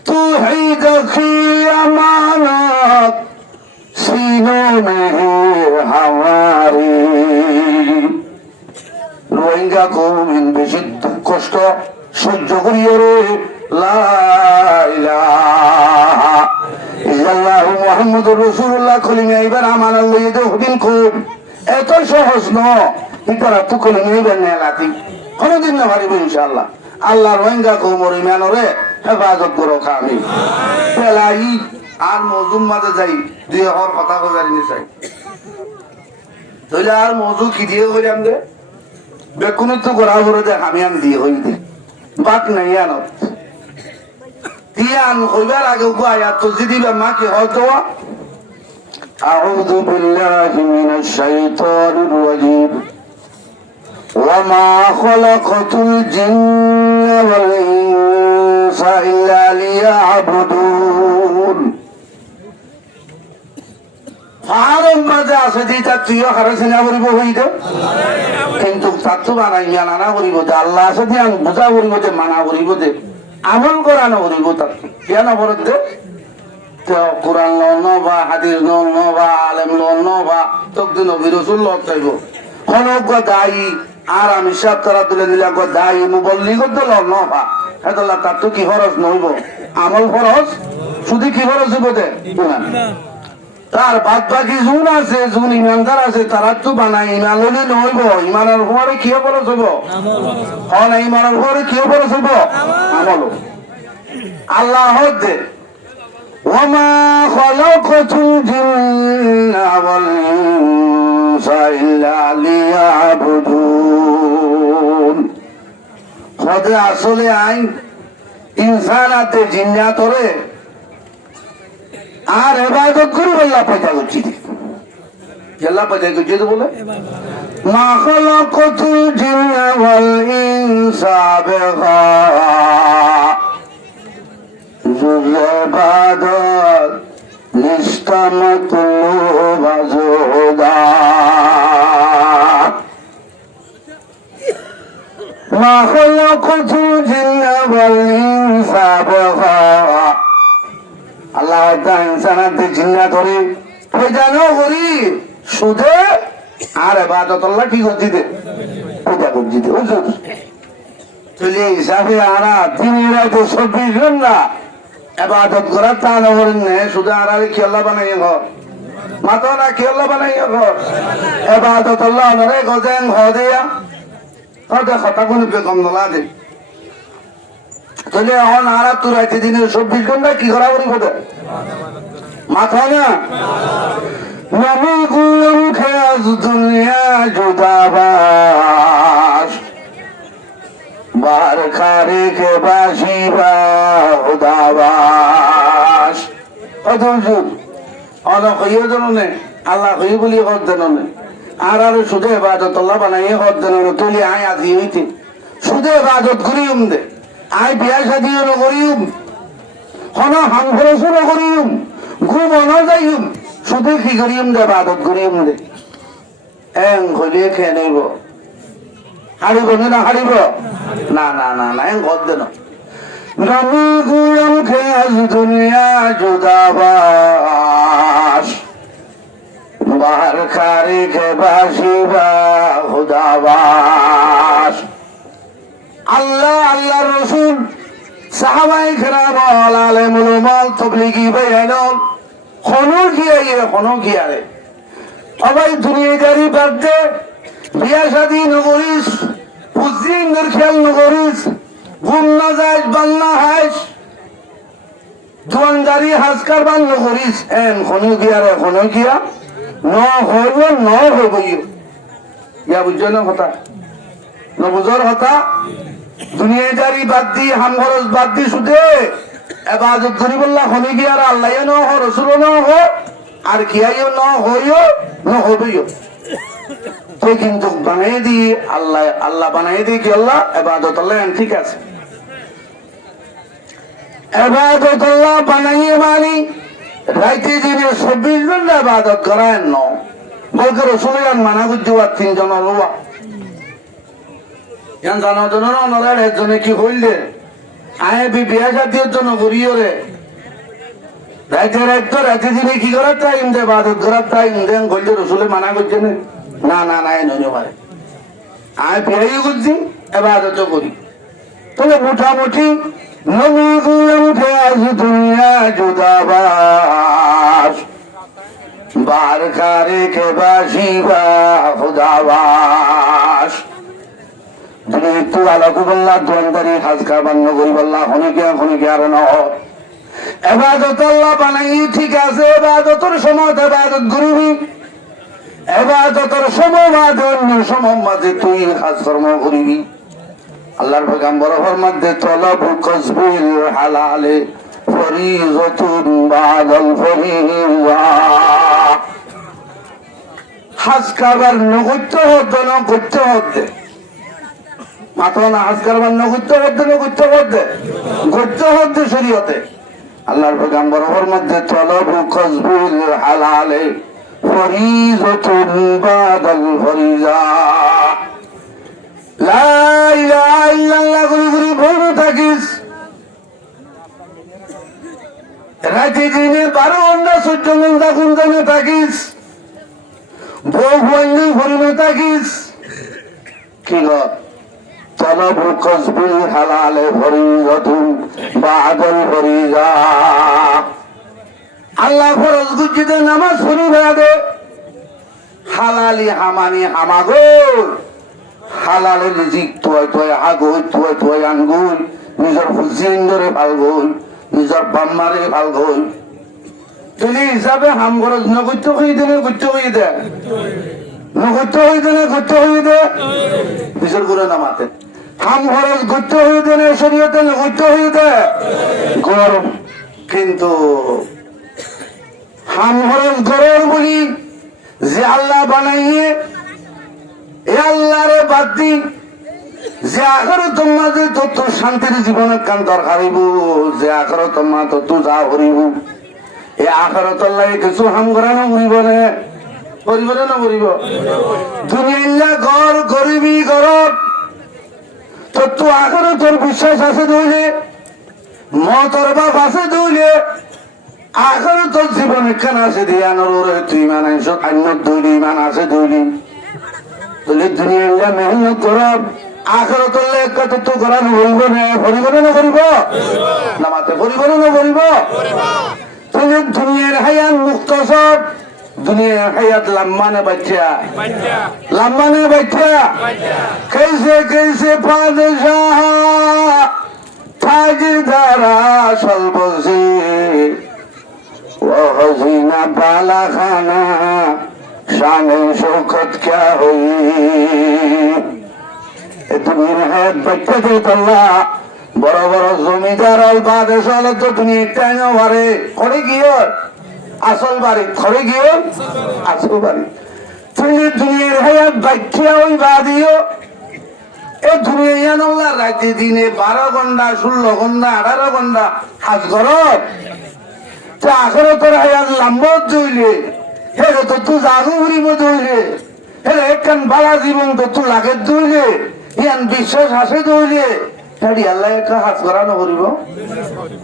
তু হি দেখি আমানত सीनों में है हमारी রোহিঙ্গা কওমিন বেশি দুঃখ কষ্ট সহ্য করিও রে লা ইলাহা ইল্লাল্লাহু মুহাম্মাদুর রাসূলুল্লাহ কলিমা এবার আমার আল্লাহ এত হুদিন কোন এত সহজ ন ইতারা তো কলিমা এবার নেলাতি কোনদিন না পারিব ইনশাআল্লাহ আল্লাহ রোহিঙ্গা কওমর ইমানরে হেফাজত করো আমি পেলাই আর মজুম মাঝে যাই দুই হওয়ার কথা বলার চাই তাহলে আর মজু কি দিয়ে হইলাম দে বেকুনের তো করা করে দেখ আমি আন দিয়ে হই দে বাক নাই আনত দিয়ে আন হইবার আগে আয়াত তো যদি মা কি হয়তো আউযু বিল্লাহি মিনাশ শাইতানির রাজিম ওয়ামা খালাকাতুল জিন্না ওয়াল ইনসা ইল্লা লিয়াবুদুন ফারম মাঝে আছে যে তার তুইও হারা চিনা করিব হইতে কিন্তু তার তো বানাই মানা করিব যে আল্লাহ আছে যে বোঝা করিব যে মানা করিব যে আমল করানো করিব তার কেন বরত দে কোরআন লন বা হাদিস লন বা আলেম লন বা তকদিন নবী রাসূল লত চাইব হনক দায়ী আর আমি সব তারা তুলে দিলা গো দায়ী মুবল্লিগ তো লন বা হেদল্লা তার তো কি খরচ নইব আমল খরচ শুধু কি খরচ হইব দে তার বাদ বাকি জুন আছে জুন ইমানদার আছে তারা তো বানাই ইমান লইলে নহইব ইমানের পরে কি খরচ হইব না ইমানের পরে কি খরচ হইব আমল আল্লাহ দে ওয়ামা খালাকাতুল জিন্না ওয়াল ইনসা ইল্লা লিয়াবুদুন খোদা আসলে আইন ইনসানাতে জিন্নাতরে আর ইবাদত করি আল্লাহ পয়দা করছি আল্লাহ পয়দা করছি তো বলে মা খালাকাতুল জিন্না ওয়াল ইনসা বিগা ইবাদত নিষ্কামতুল বাজুদা মা খালাকাতুল জিন্না ওয়াল ইনসা বিগা আল্লাহ ইনসানাতে জিন্না করে পয়দা ন করি সুদে আর ইবাদত আল্লাহ কি করছি দে পয়দা করছি দে হুজুর চলে হিসাবে আরা দিনের রাতে 24 ঘন্টা ইবাদত করা তা না করেন না শুধু আর কি আল্লাহ বানাই ঘর মাতো না কি আল্লাহ বানাই ঘর ইবাদত আল্লাহ নরে গজেন হদিয়া হদে কথা কোন বেগম নলা দে তাহলে এখন আর তোর রাতে দিনের 24 ঘন্টা কি করা করি বলে মাথা না নবী গুলম খেয়াজ দুনিয়া জুদাবাস বার খারে কে বাসিবা উদাবাস অদুজুর অন কইও জননে আল্লাহ কই বলি হদ জননে আর শুধু ইবাদত আল্লাহ বানাই হদ জননে তুলি আয় আজি হইতে শুধু ইবাদত করিম দে আয় বিয়া শাদিও নকরিম হন হাম খরচও নকরিম ঘুম অন যাইম শুধু কি করিম দে ইবাদত করিম দে এং হইলে খেয়ে নেব হারিব না হারিব না না না না এং ঘর দেন নবী গুলাম খেয়াজ দুনিয়া জুদাবাস বাহার খারে খে বাসিবা হুদাবাস আল্লাহ আল্লাহর রাসূল সাহাবায়ে কেরাম আলেমুল উলামা তাবলীগী বাইনল খনর গিয়ারে সবাই দুনিয়াদারি বাদ দে বিয়া শাদী নকরিস পুজি খেয়াল নকরিস ঘুম না যাইস বান্না হাইস দোকানদারি হাল আজকাল বান্ধ করিস এখনো গিয়া আর এখনো গিয়া ন হইব ন হইব ইয়া বুঝছো না কথা নবুজর কথা দুনিয়াদারি বাদ দি হাম খরচ বাদ দি শুধু এবাদত করি বললা হনি গিয়া আর আল্লাহ ন হ রসুল ন হ আর কিয়াইও ন হইও ন হইব তুই কিন্তু বানাই দি আল্লাহ আল্লাহ বানাই দি কি আল্লাহ এবাদত আল্লাহ ঠিক আছে এবাদত আল্লাহ বানাইয়ে মানি রাইতে দিনে 24 ঘন্টা এবাদত করেন ন বলকে রসুলের মানা করতে আর 3 জন হবা ইয়ান জানো জন নলার একজনে কি হইলে আয় বিয়া জাতীয় জন্য করিও রে রাইতে দিনে কি করার টাইম দে এবাদত করার টাইম দেন কইলে রসুলে মানা করছে না না না নয় পারে আয় বিয়াই করছি এবাদত করি তবে মোটামুটি নবী গুলো উঠে আজ দুনিয়া জুদাবাস বার কারে কে বাসিবা খুদাবাস তুমি একটু আলাদা বললা দোয়ানদারি হাজকা বান্য করি বললা হনিকে আর ন এবাদত আল্লাহ বানাই ঠিক আছে এবাদতের সময় এবাদত করবি এবাদতের সময় মাঝে অন্য সময় মাঝে তুই কাজকর্ম করিবি আল্লাহর পয়গম্বর ফরমাতে তলবু কসবিল হালালে ফরিজাতুন বাদাল ফরিজা হাজ কারবার নগত্য হতে না করতে হতে মাত্র না হাজ কারবার নগত্য হতে না করতে হতে শরীয়তে আল্লাহর পয়গম্বর ফরমাতে তলবু কসবিল হালালে ফরিজাতুন বাদাল ফরিজা লা ইলাহা ইল্লাল্লাহ গুরি বলতে থাকিস রাতে দিনে 12 ঘন্টা 14 ঘন্টা গুনজানে থাকিস বউ বন্ধু ভরিনে থাকিস কি গো তলবু কসবিল হালালে ফরিজাতুন বাদাল ফরিজা আল্লাহ ফরজ গুজিতে নামাজ পড়িবা দে হালালি হামানি হামাগর হালালে রিজিক তুই আগই তুই আঙ্গুল নিজের ফুজিন্দরে ভালগই নিজের বাম্মারে ভালগই তুই হিসাবে হাম খরচ নগত্য হয়ে দিলে গুচ্ছ হয়ে দে নগত্য হয়ে দিলে গুচ্ছ হয়ে দে নিজের গুলো নামাতে হাম খরচ গুচ্ছ হয়ে দিলে শরীয়তে নগত্য হয়ে দে গরম কিন্তু হাম খরচ গরম বলি যে আল্লাহ বানাইয়ে এ আল্লাহরে বাদ দি যে আখেরত তোমার যে তত শান্তির জীবনের কান দরকার হইব যে আখেরত তোমার তত যা করিব এ আখেরত আল্লাহ কিছু হাম করানো করিব না করিব দুনিয়া ঘর গরিবি ঘরত তত আখেরতর বিশ্বাস আছে দইলে মতর বাপ আছে দইলে আখেরতর জীবন কান আছে দিয়ানোর তুই মানাইছ অন্য দইলি মান আছে দইলি তুলে দুনিয়া মেহনত করব আখেরত কত তো করানো হইব না করিব নামাতে করিব তুলে দুনিয়ার হায়াত মুক্তসব দুনিয়ার হায়াত লাম্মানে বাচ্চা कैसे बादशाह ताजदारा सलबसे वो हसीना बाला खाना शान शौकत क्या हुई दुनिया है बच्चे थे तल्ला বড় বড় জমিদার আর বাদশাহ তো তুমি একটাই না বারে করে গিয়ে আসল বাড়ি করে গিয়ে আসল বাড়ি তুমি দুনিয়ার হায়াত বাচ্চা ওই বাদিও এই দুনিয়া নল্লা রাতে দিনে 12 ঘন্টা 16 ঘন্টা 18 ঘন্টা হাজ করত তো আখিরাতের হায়াত লম্বা হইলে হে তো তুই জাগু ঘুরিব দইলে হে একখান বালা জীবন তো তুই লাগে দইলে ইয়ান বিশ্বাস আসে দইলে হেডি আল্লাহ একা হাজ করানো করিব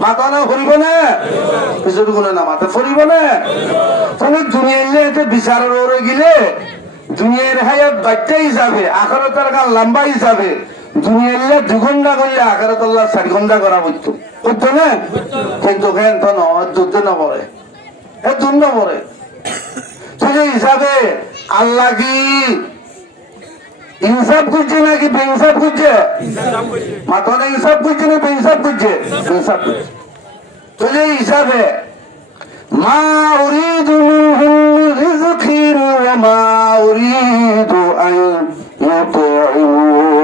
মাথা না করিব না পিছর গুলো না মাথা করিব না তুমি দুনিয়াতে বিচারের ওরে গিলে দুনিয়ার হায়াত বাচ্চা হিসাবে আখিরাতের কাল লম্বা হিসাবে দুনিয়ার 2 ঘন্টা করলে আখিরাত আল্লাহ 4 ঘন্টা করা বুঝতো বুঝতো না কিন্তু কেন তো না যুদ্ধ না পড়ে এ দুন্য পড়ে তুই হিসাবে আল্লাহ কি ইনসাফ করছে নাকি বেইনসাফ করছে মাথা না ইনসাফ করছে না বেইনসাফ করছে ইনসাফ করছে তুই হিসাবে মা উরিদু মিনহুম মিন রিজকিন ওয়া মা উরিদু আন ইউতিউন।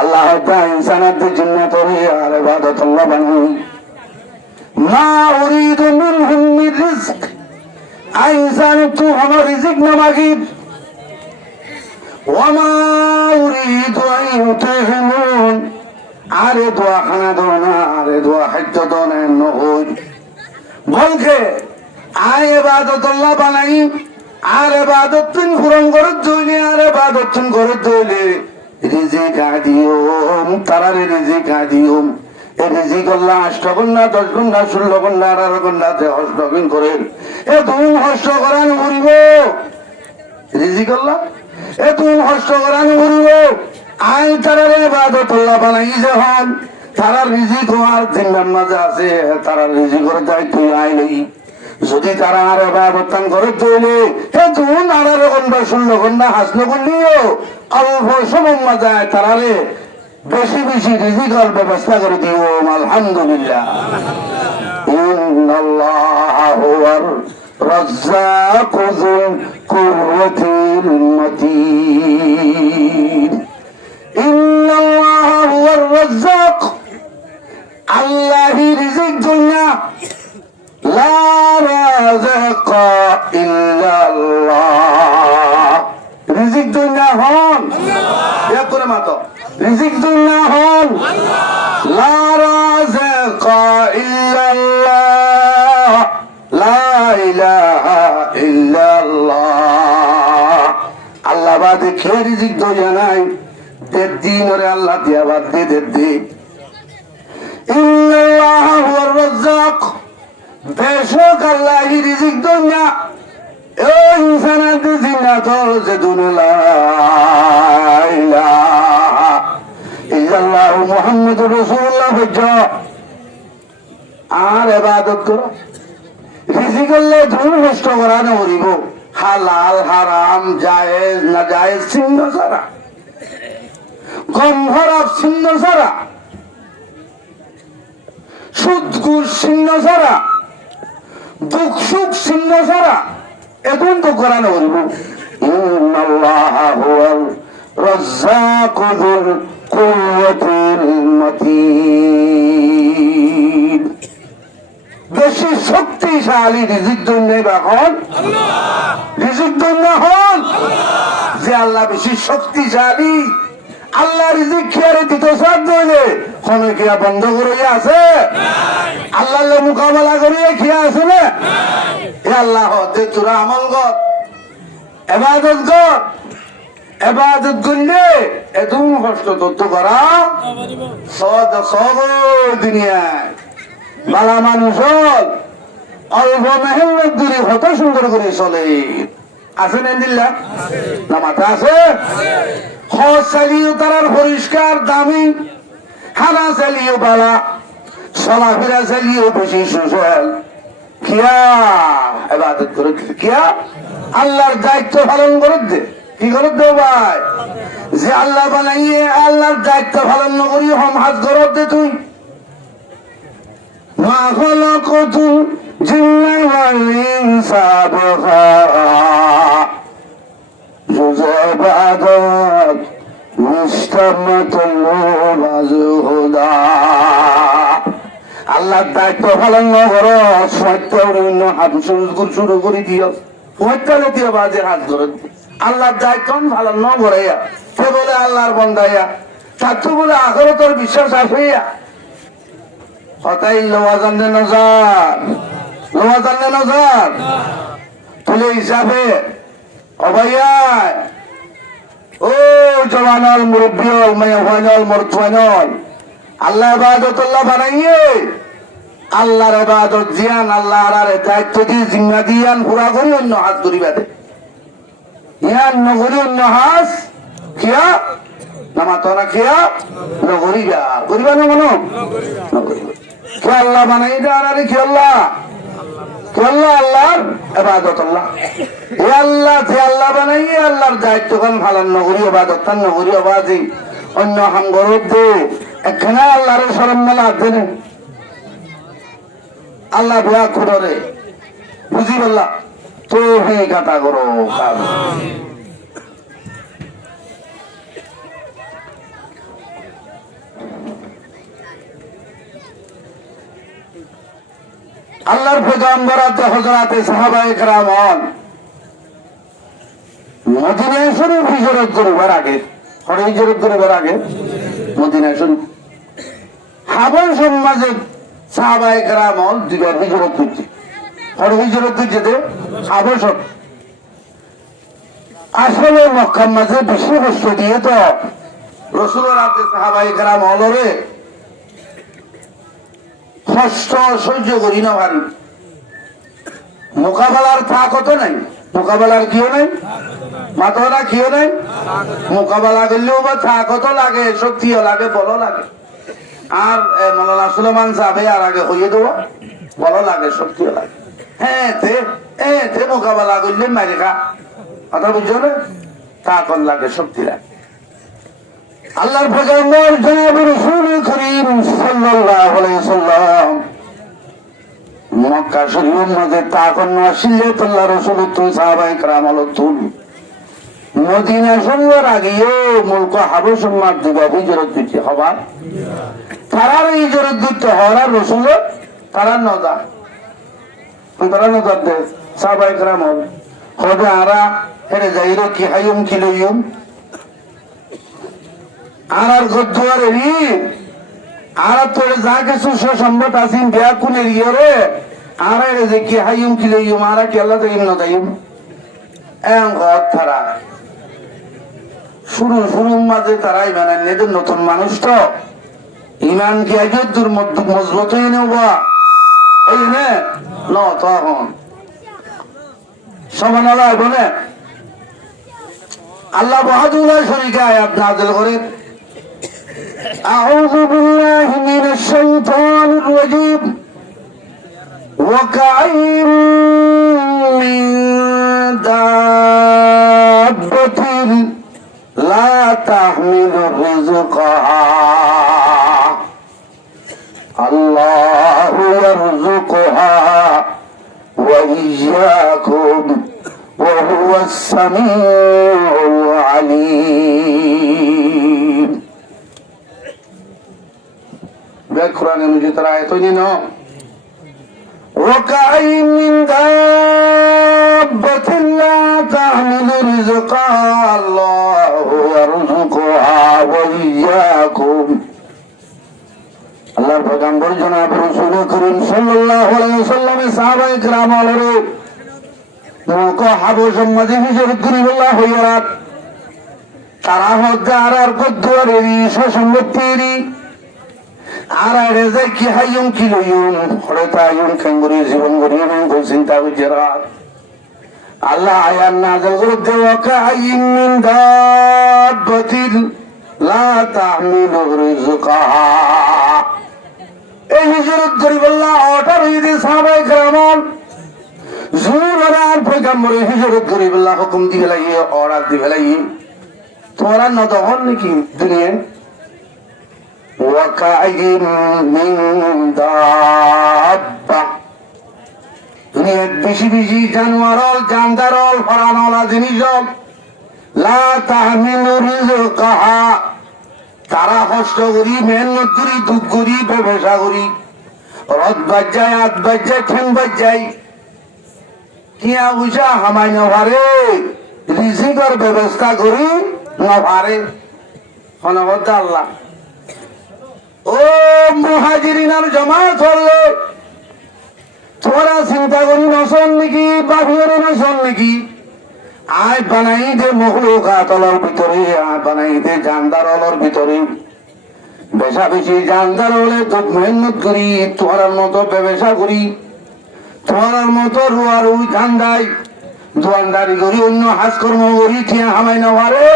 আল্লাহ তাআলা ইনসানাদের জিন্নাতরে আর ইবাদতুল্লাহ বানাই। মা উরিদু মিনহুম মিন রিজক, ইনসান তু হম রিজিক না মাগি। ওয়া মা উরিদু আন ইউতিউন, আরে দোয়া খানা দো না, আরে দোয়া খাদ্য দো না নহই বলকে আয় ইবাদতুল্লাহ বানাই। আর ইবাদত তুন পূরণ করে দইলে, আর ইবাদত তুন করে দইলে রিজিক আদিও তারারে রিজিক আদিও। এই রিজিক আল্লাহ 8 গুণা 10 গুণা 16 গুণা 18 গুণাতে হস্তগিন করেন। এ তুমি হস্ত করান উড়িব রিজিক আল্লাহ, এ তুমি হস্ত করান উড়িব। আই তারারে ইবাদতুল্লাহ বানাই যখন তারার রিজিক হওয়ার জিম্মার মাঝে আছে, তারার রিজিকের দায়িত্ব আই লই। যদি তারা আর ইবাদত করে দইলে হে তুমি 18 ঘন্টা 16 ঘন্টা হাসন করলিও অল্প সময় মাঝে তারারে বেশি বেশি রিজিকের ব্যবস্থা করে দিও। আলহামদুলিল্লাহ। ইন্নাল্লাহু হুয়ার রাজ্জাকু যুল কুওয়াতিল মাতিন। ইন্নাল্লাহু হুয়ার রাজ্জাক, আল্লাহই রিজিক দুনিয়া, লা রাযাকা ইল্লাল্লাহ। রিজিক দুনিয়া হন এক করে মাতো, রিজিক দুনিয়া হন লা রাযাকা ইল্লাল্লাহ, লা ইলাহা ইল্লাল্লাহ। আল্লাহ বাদে কে রিজিক দুনিয়া নাই? দেড় দিন ওরে আল্লাহ দিয়া বাদ দে দেড় দিন। ইন্নাল্লাহু হুয়ার রাজ্জাক, বেশক আল্লাহই রিজিক দুনিয়া। ও ইনসানাতে জিন্নাত যে দুনিয়া ইলাহা ইল্লাল্লাহু মুহাম্মাদুর রাসূলুল্লাহ বজ্জ আর ইবাদত করো। রিজিক আল্লাহ তুমি নষ্ট করা না করিব। হালাল হারাম জায়েজ না জায়েজ চিহ্ন ছাড়া, গম হারাম চিহ্ন ছাড়া, সুদ ঘুষ চিহ্ন ছাড়া, দুঃখ সুখ চিহ্ন ছাড়া এখন তো করানো বলবো। ইন্নাল্লাহু হুয়ার রাজ্জাকু যুল কুওয়াতিল মাতিন। বেশি শক্তিশালী রিজিক দুনিয়া এখন আল্লাহ, রিজিক দুনিয়া হল যে আল্লাহ বেশি শক্তিশালী। আল্লাহ রিজিক খেয়ারে দিতে সাধ্য হইলে কোনো কিয়া বন্ধ করে আছে? আল্লাহ মোকাবেলা করিয়ে খেয়া আছে না? আল্লাহ যে তোরা আমল কর, ইবাদত কর, ইবাদত করলে এত কষ্ট তত্ত্ব করা সব দুনিয়ায় বালা মানুষ অল্প মেহনত করি কত সুন্দর করে চলে। আছে না দিল্লা না মাথা আছে? খরচ চালিও তার পরিষ্কার দামি, খানা চালিও বালা, চলাফেরা চালিও বেশি সুশল। কিয়া ইবাদত করে কিয়া আল্লাহর দায়িত্ব পালন করে দে। কি করে দে ভাই? যে আল্লাহ বানাইয়ে আল্লাহর দায়িত্ব পালন নকরি হম হাত গরব দে তুই। মা খালাকাতুল জিন্না ওয়াল ইনসা ইবাদত মুস্তামাতুল হুদা। আল্লাহর দায়িত্ব পালন করো, সত্য হাত শুরু করে দিও, সত্যলে দিও বাজে হাত ধরে। আল্লাহর দায়িত্ব পালন ন করাইয়া সে বলে আল্লাহর বন্দাইয়া, তার তো বলে আখেরও তোর বিশ্বাস আসইয়া। হতাই লোয়া জানলে নজার, লোয়া জানলে নজার তুলে হিসাবে অবাইয়ায় ও জওয়ানল মুরব্বিয়ল মায়া ফাইনাল মরদ ফাইনাল আল্লাহ ইবাদতুল্লাহ বানাইয়ে আল্লাহর ইবাদত জিয়ান আল্লাহর আর দায়িত্ব দিয়ে জিম্মা দিয়ান পুরা করি অন্য হাত করিবা দে। ইয়ান নগরী অন্য হাস কিয়া নামা তোরা কিয়া নগরিবা করিবা না মনো নগরিবা। কে আল্লাহ বানাই দে আর কি আল্লাহ আল্লাহর ইবাদতুল্লাহ। এ আল্লাহ যে আল্লাহ বানাইয়ে আল্লাহর দায়িত্ব কান ফালান নগরী ইবাদত নগরী আবাজি অন্য হাম গরব দে একখানা আল্লাহর শরম মালা দেন। আল্লাহ বিয়া করে বুঝি বললা তো হে কাটা করো আল্লাহর পয়গম্বর হযরতে সাহাবায়ে কেরাম মদিনা শরীফ হিজরত করবার আগে হিজরত করবার আগে মদিনা শরীফ হাবশ সমাজে সাহাবায়ে কেরাম দুইবার হিজরত করছে হিজরত করছে হাবশ আসলে মক্কার মাঝে বেশি কষ্ট দিয়ে তো রাসূলের হাতে সাহাবায়ে কেরাম হলরে কষ্ট সহ্য করি না ভারী মোকাবেলার তাকত নাই মোকাবেলার কিও নাই মাথা কিও নাই মোকাবেলা করলেও বা তাকত লাগে শক্তিও লাগে বলো লাগে আর মৌলানা সুলেমান সাহেব আর আগে হইয়ে দেবো বলো লাগে শক্তিও লাগে হ্যাঁ তে মোকাবেলা করলে মারি খা কথা বুঝছো না তাকত লাগে শক্তি লাগে আল্লাহর পয়গম্বর জনাব রাসূল করিম সাল্লাল্লাহু আলাইহি ওয়াসাল্লাম মক্কা শরীফের মধ্যে তাকত আসলে আল্লাহ রাসূল তো সাহাবায়ে কেরাম তুল মদিনা শরীফের আগেও মুলক হাবশ মাধ্যমে হিজরত দিতে হবার তারার হিজরত দিতে হওয়ার রাসূল তারা নজা দে সাহাবায়ে কেরাম হবে আরা হেরে যাইরো কি হায়ুম কিলয়ুম আর গদ্দুয়ার আর তোর যা কিছু সম্পদ আছেন বিয়া কোনের ইয়ে আর যে কি হাইম কি লইম আর কি আল্লাহ তাইম না তাইম তারা শুরু মাঝে তারাই মানে নিজের নতুন মানুষ তো ইমান কি আগে দূর মজবুত হয়ে নেবা ওই ন তখন সমান বলে আল্লাহ বাহাদুল্লাহ শরীকে আয়াত নাযিল করে أعوذ بالله من الشيطان الرجيم وكأين من دابة لا تحمل رزقها الله يرزقها وإياكم وهو السميع العليم কোরআনে মুজিদ আয়াত হইনি না وكأين من دابة لا تحمل رزقها الله يرزقها وإياكم আল্লাহর পয়গম্বর জনাব রাসূল করিম সাল্লাল্লাহু আলাইহি ওয়াসাল্লামের সাহাবায়ে কেরাম হলো মক্কা হাবশ মাঝে হিজরত করিবল্লাহ হইয়া তারা হজ্জার আর গদ্দুয়ারেরই সম্পত্তিরই আর রেজে কি হাইম কি লইম হরতায়ুম কাঙ্গুরি জীবন গরিম চিন্তা বুঝরা আল্লাহ আয়াত নাযিল করতে ওয়াকা আইম মিন দাব্বাতিন লা তাহমিলু রিজকাহা এই হিজরত করিবল্লাহ অর্ডার হইছে সাহাবায়ে কেরাম জুরার পয়গম্বর হিজরত করিবল্লাহ হুকুম দিলাই অর্ডার দিলাই তোরা ন তখন নাকি দুনিয়া وكأين من دابة দুনিয়ার বেশি বেশি জানোয়ার জানদার ফরানওয়ালা জিনিস লা তাহমিলু রিজকাহা তারা কষ্ট করি মেহনত করি দুধ করি ব্যবসা করি রথ বাজায় হাত বাজায় ঠেং বাজায় কিয়া বুঝা হামাই নভারে রিজিকের ব্যবস্থা করি নভারে হনবদ আল্লাহ ও মুহাজিরিনার জামাত হলো তোরা চিন্তা করি নসন নাকি বাহির নসন নাকি আয় বানাই দে মখলুকাতর ভিতরে আয় বানাই দে জানদারর ভিতরে বেশা বেশি জানদার হলে তো মেহনত করি তোমার মতো ব্যবসা করি তোমার মতো রুয়ার ওই ধান্দাই দোয়ানদারি করি অন্য হাজকর্ম করি ঠিয়া হামাই না পারে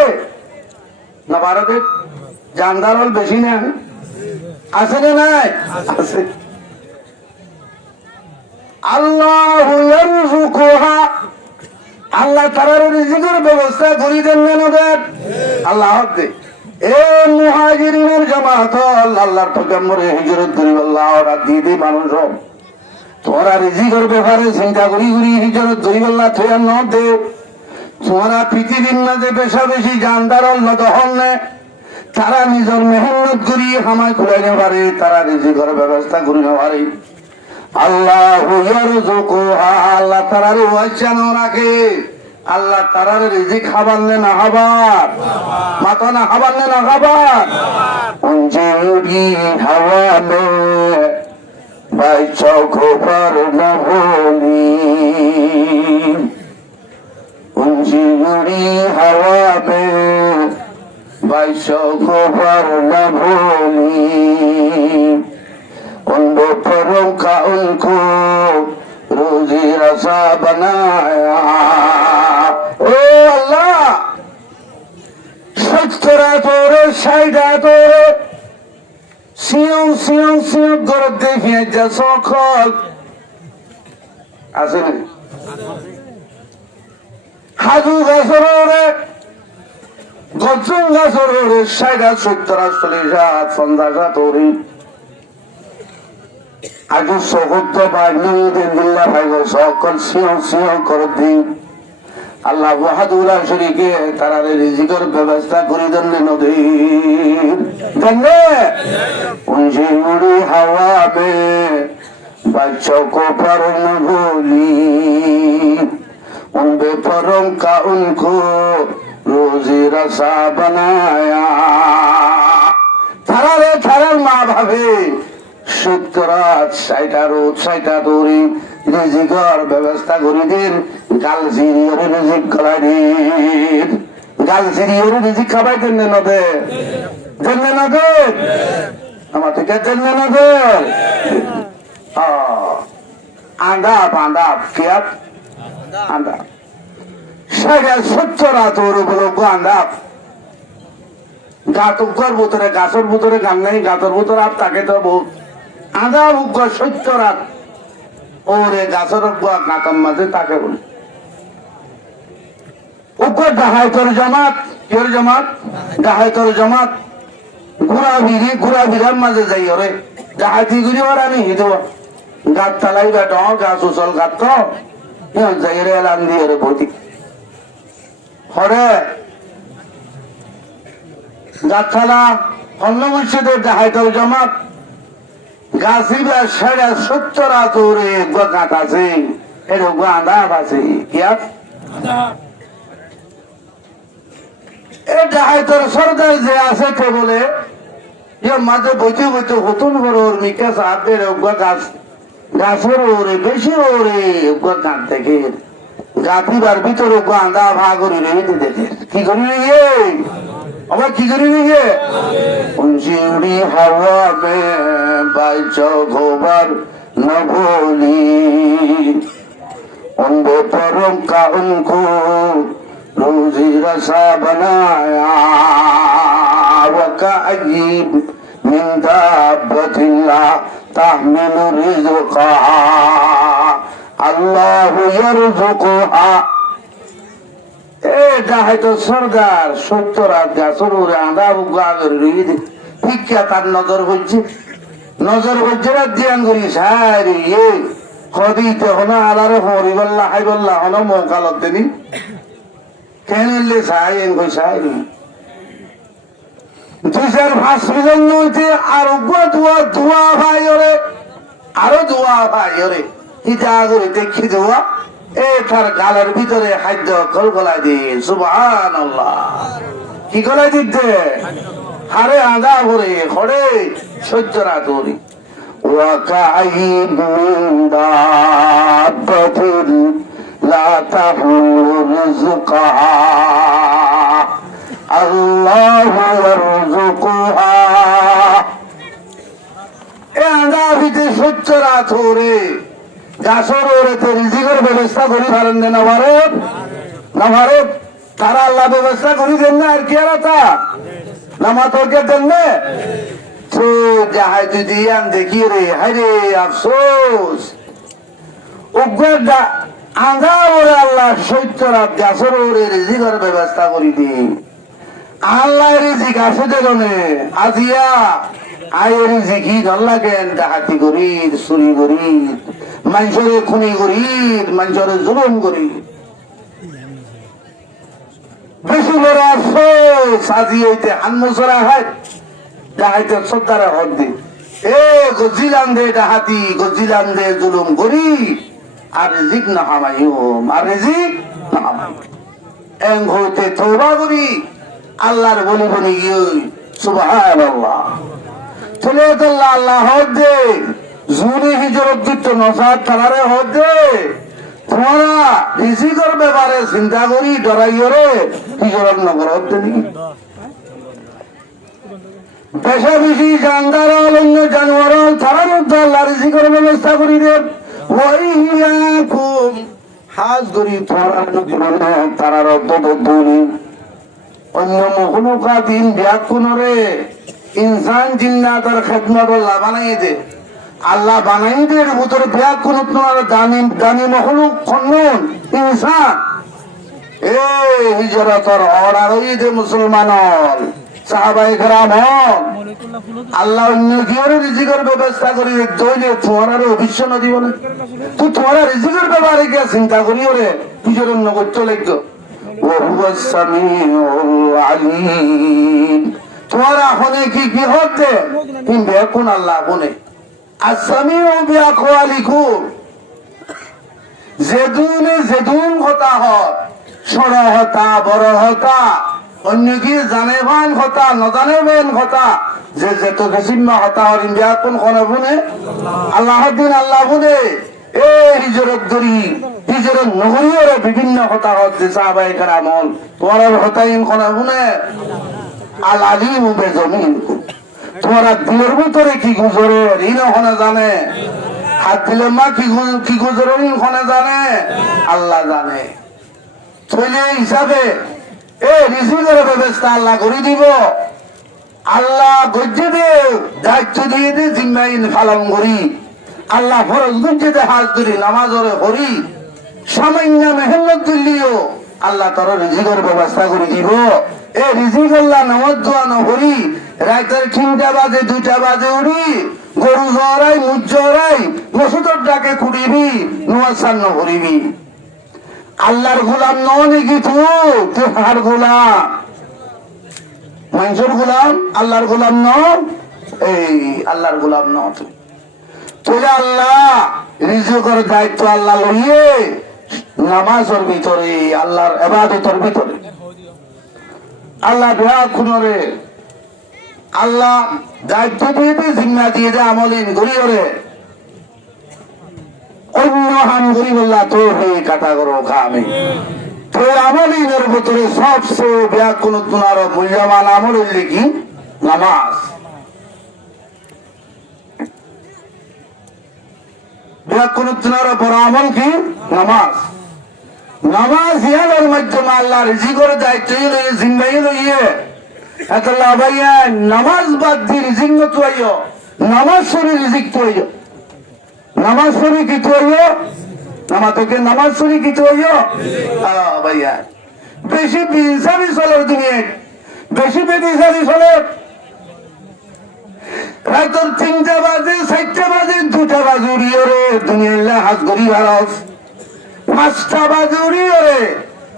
না ভারতে জানদার হল বেশি না আছে না নাই আছে আল্লাহু ইয়ারযুকুহা আল্লাহ তাআলার রিজিকের ব্যবস্থা করে দেন ওদের আল্লাহ দে এ মুহাজিরিনের জামাত আল্লাহর পয়গম্বর হিজরত করি আল্লাহ ওরা দিদি মানুষ তোরা রিজিকের ব্যাপারে চিন্তা করি করি হিজরত ধরিবল্লা থইয়া ন দে তোরা পৃথিবীর মাঝে বেশা বেশি জানদার দহল নে তারা নিজের মেহনত করি হামায় খুলাই নে পারে তারা রিজিকের ব্যবস্থা করি না পারে আল্লাহ আল্লাহ তারারে ওয়াইসা না রাখে আল্লাহ তারার রিজিক খাবারলে না খাবার মাথা না খাবারলে না খাবার উঞ্জি হাওয়া মে ভাই চৌকোপার না বলি উঞ্জি হাওয়া মে ভাই চৌকোপার না বলি उन दोपहरों का उनको रोजी रसा बनाया ओ अल्लाह सत्तरा तोरे साइडा तोरे सियों सियों सियों गरब देखिए जैसो खोल आसे नहीं हाजू गासरोरे गजुं गासरोरे साइडा सत्तरा सलीजा संदाजा तोरी আগে সহদ্দ বাগনিদের বিল্লা ভাইগ সকল সিঁহ সিঁহ করে দিন আল্লাহ বাহাদুল্লাহ শরীকে তারা রিজিকের ব্যবস্থা করে দেন নদীর জানলে উনজি মুড়ি হাওয়া মে বাচ্চা को पर न भूली उन बेपरों का उनको रोजी रसा बनाया তারা তারার মা ভাবে সত্যরাত সাইটা রোদ সাইটা দৌড়ি রিজিকের ব্যবস্থা করে দিন গাল সিরিয়র রিজিক খাওয়াই দিন গাল সিরিয়র রিজিক খাওয়াই দেন না দে দেন না দে আমার থেকে দেন না দে আন্দা বান্দা ফিয়াত আন্দা সাইটা সত্যরাত ওর বলো আন্দা গাতর ভিতরে গাছের ভিতরে গান নাই গাতর ভিতরে আর তাকে তো বহুত আধা উগ্র সত্য রাত ওরে গাছের গাতার মাঝে তাকে বলে উগ্র ডাহাইতর জামাত কের জামাত ডাহাইতর জামাত ঘুরা ভিড়ার মাঝে যাই ওরে ডাহাইতি ঘুরি ওর আমি হিদো গাছ তালাই গাট গাছ উচল গাত যাই রে এলান দিয়ে রে ভৌতিক হরে গাছালা অন্য মসজিদের ডাহাইতর জামাত গাছিবা সাড়ে 70 তোরে গাঁত আছে এটা গাঁদাব আছে কি ডাহাইতর সরকার যে আছে কে বলে মাঝে বইতে বইতে হতুন বড় ওর মিকা সাহেবের গাছ গাছের ওরে বেশি ওরে গাঁত দেখে গাঁতিবার ভিতরে গাঁদা ভাগ করে রেখে দেখে কি করি রে আবার কি করি রে উঞ্চিউড়ি হাওয়া মে বাইচো গোবার न भूली उन बेपरों का उनको रोजी रसा बनाया वकायिब मिन दाब्बतिल्लाह तहमिलु रिज़्क़हा अल्लाहु यरज़ुकुहा এটা হয়তো সরকার 70 রাত গাছের উপরে আঁধা বুগা করে রইছে ভিক্ষা তার নজর হচ্ছে ধ্যান করি সারি কদিতে হলো আলারে হরিবল্লা হাইবল্লা হলো মৌকালত দেনি কেনলে সাই কই সারি 2005 নইতে আর দোয়া ভাই ওরে আরো দোয়া ভাই ওরে ইটা করে দেখি দোয়া তার গালের ভিতরে খাদ্য কল গলাই দিন সুবহানাল্লাহ কি গলাই দিতে হারে আঁধা ভরে খড়ে সহ্যরা তোরি ওয়াকাইব মিন দাব্বাতিন লা তাহমিলু রিজকাহা আল্লাহু ইয়ারযুকুহা আঁধা ভিতরে সহ্যরা তোরে গাছর ওরেতে রিজিকের ব্যবস্থা করি পারেন না ভারত তারা আল্লাহ ব্যবস্থা করি দেন না আর কি আর তা নামা তোকে দেন না তো যাহাই যদি আন দেখি রে হাইরে আফসোস উগ্রটা আঁধা ওরে আল্লাহ 70 রাত গাছর ওরে রিজিকের ব্যবস্থা করি দি আল্লাহ রিজিক আছে দেখনে আজিয়া আয়ের রিজিকি ধরলা কেন ডাকাতি করি চুরি করি মানুষের খুনি করি, মানুষের জুলুম করি। বেশি বড় আসো সাজি হইতে আনমসরা হয় ডাহাইতে শ্রদ্ধারা হদ দি এ গজিলাম দে ডাহাতি, গজিলাম দে জুলুম করি, আর রিজিক না হামাই আর রিজিক না হামাই এং হইতে তওবা করি আল্লাহর বলি বলি গিয়ে সুবহানাল্লাহ চলে আল্লাহ আল্লাহ হদ দে জুরি হিজরত দিত নসাদ তারারে হদ দে। তোমরা রিজিকের ব্যাপারে চিন্তা করি ডরাইও রে হিজরত নগর হদ দে নাকি বেশা বেশি জানদার অন্য জানোয়ার তারার মধ্যে আল্লাহ রিজিকের ব্যবস্থা করি দেব। ওয়াইয়াকুম হাজ করি তোমরা তারার অদ্দুনি অন্য মখলুকাতিন ব্যাকুনরে ইনসান জিন্নাতের খেদমত আল্লাহ বানাই দে। আল্লাহ বানাই দে এর ভিতরে ব্যাকুন তোমার দানি দানি মখলুক খন্নন ইনসান এ হিজরতর অর্ডার হই দে মুসলমান সাহাবায়ে কেরাম আল্লাহ অন্য কিওরে রিজিকের ব্যবস্থা করি দইলে তোমার আর অভিশন দিব না তুই তোমার রিজিকের ব্যাপারে কি চিন্তা করিও রে নিজের অন্য করতে লাগতো। ওহুয়াস সামিউল আলিম তোমার আহনে কি কি হতে তুমি বেকুন আল্লাহ বনে আসামিউ বিআকওয়ালিকুম যেদুন কথা হয় সড় হতা বড় হতা অন্য কি জানে ভান হতা নজানে বেন হতা যে যেত গেসিম্মা হতা হরিম বিয়াকুন কোন বনে আল্লাহ দিন আল্লাহ বনে এ হিজরত দরি হিজরত নহরিয়রে বিভিন্ন হতা হচ্ছে সাহাবায়ে কেরাম তোমার হতাইন কোন বনে আল আলিম বেজমিন তোমার দিলের ভিতরে কি গুজরে ঋণ ওখানে জানে, হাত দিলে মা কি গুজরে ওখানে জানে আল্লাহ জানে। চলে হিসাবে এই রিজিকের ব্যবস্থা আল্লাহ করে দিব। আল্লাহ গজ্জে দে দায়িত্ব দিয়ে দে জিম্মাইন পালন করি আল্লাহ ফরজ গজ্জে দে হাজ করি নামাজরে করি সামান্য মেহনত দিলিও আল্লাহ তোর রিজিকের ব্যবস্থা করে দিব। এ রিজিক আল্লাহ নামাজ দোয়া নহরি রাতের 3টা বাজে 2টা বাজে উড়ি গরু জড়াই মুজ জড়াই মসুদর ডাকে কুড়িবি নুয়াসান নহরিবি আল্লাহর গোলাম ননি কি তুই হার গোলাম মানুষের গোলাম আল্লাহর গোলাম ন এই আল্লাহর গোলাম ন তুই আল্লাহ রিজিকের দায়িত্ব আল্লাহ লইয়ে নামাজের ভিতরে আল্লাহর ইবাদতের ভিতরে আল্লাহ বিয়া খুনরে আল্লাহ দায়িত্ব দিয়ে দে জিম্মা দিয়ে দে আমলিন গরিয়রে অন্য হাম গরিব আল্লাহ তোর হয়ে কাটা করো খামে তোর আমলিনের ভিতরে সবচেয়ে বিয়া কোন তুনার মূল্যবান আমল হইলে কি নামাজ। বিয়া কোন তুনার বড় আমল কি নামাজ। নামাজ ইয়ার মাধ্যমে আল্লাহ রিজিকের দায়িত্ব লইয়ে জিম্মাই লইয়ে আল্লাহ ভাইয়া নামাজ বাদ দিয়ে রিজিক তো আইও নামাজ পড়ে রিজিক তো আইও নামাজ পড়ে কি তো আইও নামাজকে নামাজ পড়ে কি তো আইও ভাইয়া বেশি বিনসাবি চলো তুমি বেশি বেদিসাবি চলো রাতের 3টা বাজে 4টা বাজে 2টা বাজে উড়িয়ে রে দুনিয়া হাজ গরি ভারস 5টা বাজে উড়িয়ে রে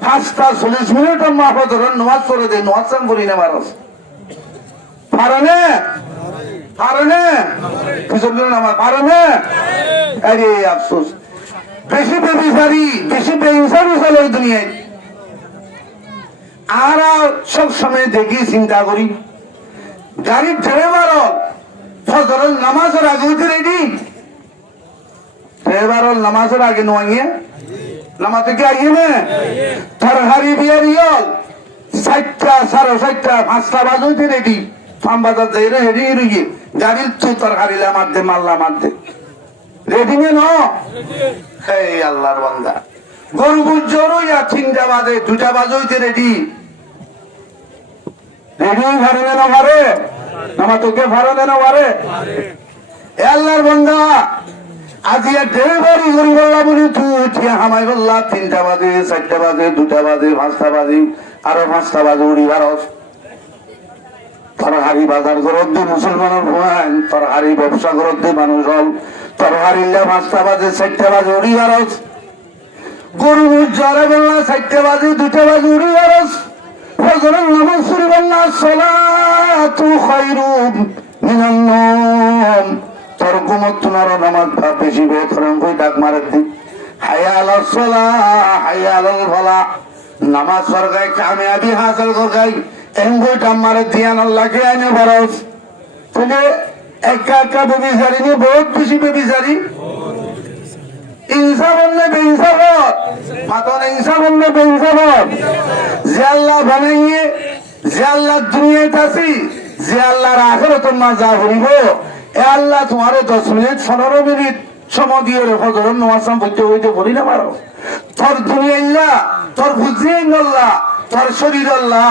5টা 40 মিনিট মাফা ধরেন নামাজ পড়ে দে নামাজ পড়ি না মানুষ পারে পারে কিছু নামাজ পারে আরে আফসোস বেশি বেবিচারি বেশি বেইনসাফি চলে দুনিয়ায়। আর সব সময় দেখি চিন্তা করি গাড়ির ড্রাইভার ফজরের নামাজের আগে উঠে রেডি ড্রাইভার নামাজের আগে নোয়াইয়ে নামাজে কি আইয়ে না তরহারি বিয়ারিয়ল 4টা 4:30 5টা বাজে রেডি ফার্ম বাজার যাই রেডি রইয়ে গাড়ির তো তরহারি মারতে মাল্লা মারতে রেডি ন এই আল্লাহর বান্দা গরু বুঝরো ইয়া 3টা বাজে 2টা বাজে হইতে রেডি রেডি ভারে না ভারে নামাজ তোকে ভারে না ভারে এ আল্লাহর বান্দা আজি ডেলিভারি করি বললা বলি তুই হামাই বললা 3টা বাজে 4টা বাজে 2টা বাজে 5টা বাজে আরো 5টা বাজে উড়ি ভারস তরহারি বাজার করত দিয়ে মুসলমানের ভুয়ান, তরহারি ব্যবসা করত দিয়ে মানুষ হল, তরহারি 5টা বাজে 4টা বাজে উড়ি আরস, গরু জ্বরে বললা 4টা বাজে 2টা বাজে উড়ি আরস, ফজরের নামাজ পড়ি বললা সলাতু খায়রুম মিনান নাওম, তোর ঘুমত নারো নামাজ বেশি বেতরম কই ডাক মারে দি হায়া আলাস সালাহ হায়া আলাল ফালাহ, নামাজ সরকাই কামিয়াবি হাসিল করগাই এমগই ডাক মারে দিয়ান আল্লাহকে আইনে ফরজ। তাহলে একা একা বেবিচারি নিয়ে বহুত বেশি বেবিচারি, ইনসাফ না বেইনসাফত, মাতন ইনসাফ না বেইনসাফত, যে আল্লাহ বানাইয়ে যে আল্লাহ দুনিয়াতে আছি, যে আল্লাহর আখিরাতের মা যা হইব, এ আল্লাহ তোমারে 10 মিনিট 15 মিনিট সময় দিয়ে ফজরের নামাজ পড়তে হইতে বলি না পারো, তোর দুনিয়া আল্লাহ, তোর বুদ্ধি আল্লাহ, তোর শরীর আল্লাহ,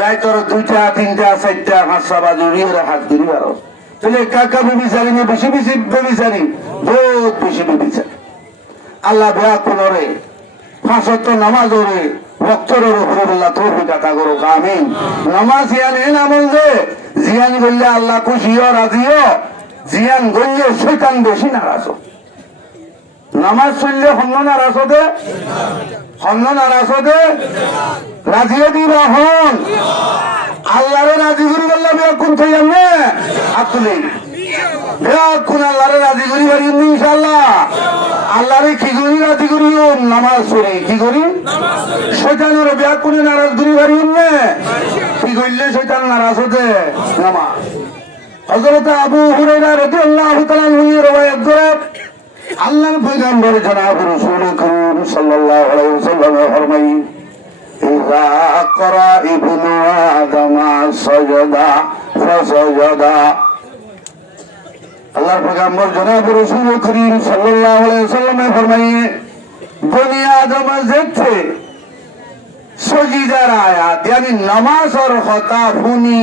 রায় তোর 2টা 3টা 4টা 5টা বাজে উড়িয়ে হাত ধরি পারো। তাহলে কাকা বেবিচারি নিয়ে বেশি বেশি বেবিচারি, বহুত বেশি বেবিচারি। আল্লাহ বেয়া কোনরে 5 ওয়াক্ত নামাজ ওরে ভক্তরের উপরে বললা তৌফিক আতা করো, আমিন। নামাজ ইয়ান এন আমল যে জিয়ান করলে আল্লাহ খুশিও রাজিও, জিয়ান করলে শয়তান বেশি নারাজ। নামাজ চললে হন্য নারাজ হতে, হন্য নারাজ হতে রাজিও দিবা হন, আল্লাহরে রাজি করি বললা বেয়া কোন থাই আমনে আতুলি বেয়া কোন আল্লাহরে রাজি করি পারি ইনশাআল্লাহ। আল্লাহরে কি করি রাজি করি, নামাজ পড়ি কি করি, শয়তানের বেয়া কোন নারাজ করি পারি না, কি করলে শয়তান নারাজ হতে নামাজ। হযরত আবু হুরায়রা রাদিয়াল্লাহু তাআলা আনহু রওয়ায়াত করে আল্লাহর পয়গম্বর জনাব রাসূল করিম সাল্লাল্লাহু আলাইহি ওয়াসাল্লাম ফরমাই, ইযা ক্বারা ইবনু আদম সাজদা ফাসাজাদা, আল্লাহর পয়গম্বর জনাব রাসূল করিম সাল্লাল্লাহু আলাইহি ওয়াসাল্লাম ফরমাই, বনি আদম যেতে সজিদার আয়াত यानी নামাজ और হতা ফুনি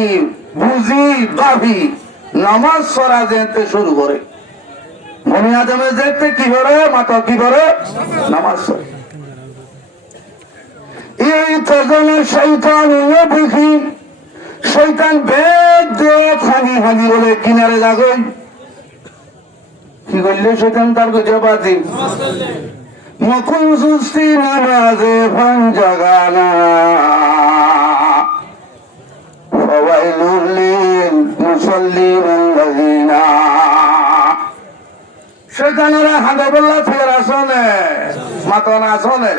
বুঝি বাবি নামাজ পড়া যেতে শুরু করে, বনি আদম যেতে কি করে মাতা কি করে নামাজ পড়ে। এই তখন শয়তান বুঝি শয়তান বেদ দিয়ে খানি হানি বলে কিনারে যাগই, কি করলে শয়তান তার গজবাজি মকুন সুস্তি নামাজে ফানজাগানা ফাওয়াইলুল লিল মুসাল্লিনাল্লাযিনা, শয়তানেরা হাঁদে বললা ফের আসনে মাতন আসনে,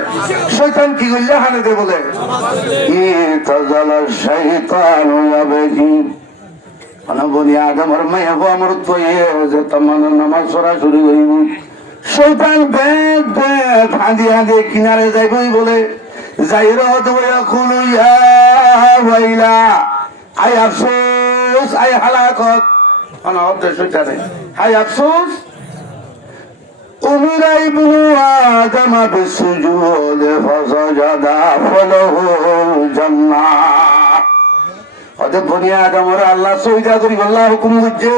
শয়তান কি করলে হাঁদে দে বলে ইতাজালা শাইতানু ইয়াবজি, মানে বনি আদমের মায়া গো আমার তো যে তোমার নামাজ পড়া শুরু করিব, শয়তান বেদ বেদ হাঁদি হাঁদি কিনারে যাইবই বলে যাই রহত খুলু ইয়া ওয়াইলা, আই আফসোস আই হালাকত, অনাহত শয়তানে আই আফসোস উমিরা ইবনু আদম বিসুজুদ ফাসাজাদা ফালাহুল জান্নাহ, অতএব বনি আদমরে আল্লাহ সজদা করি আল্লাহ হুকুম করছে,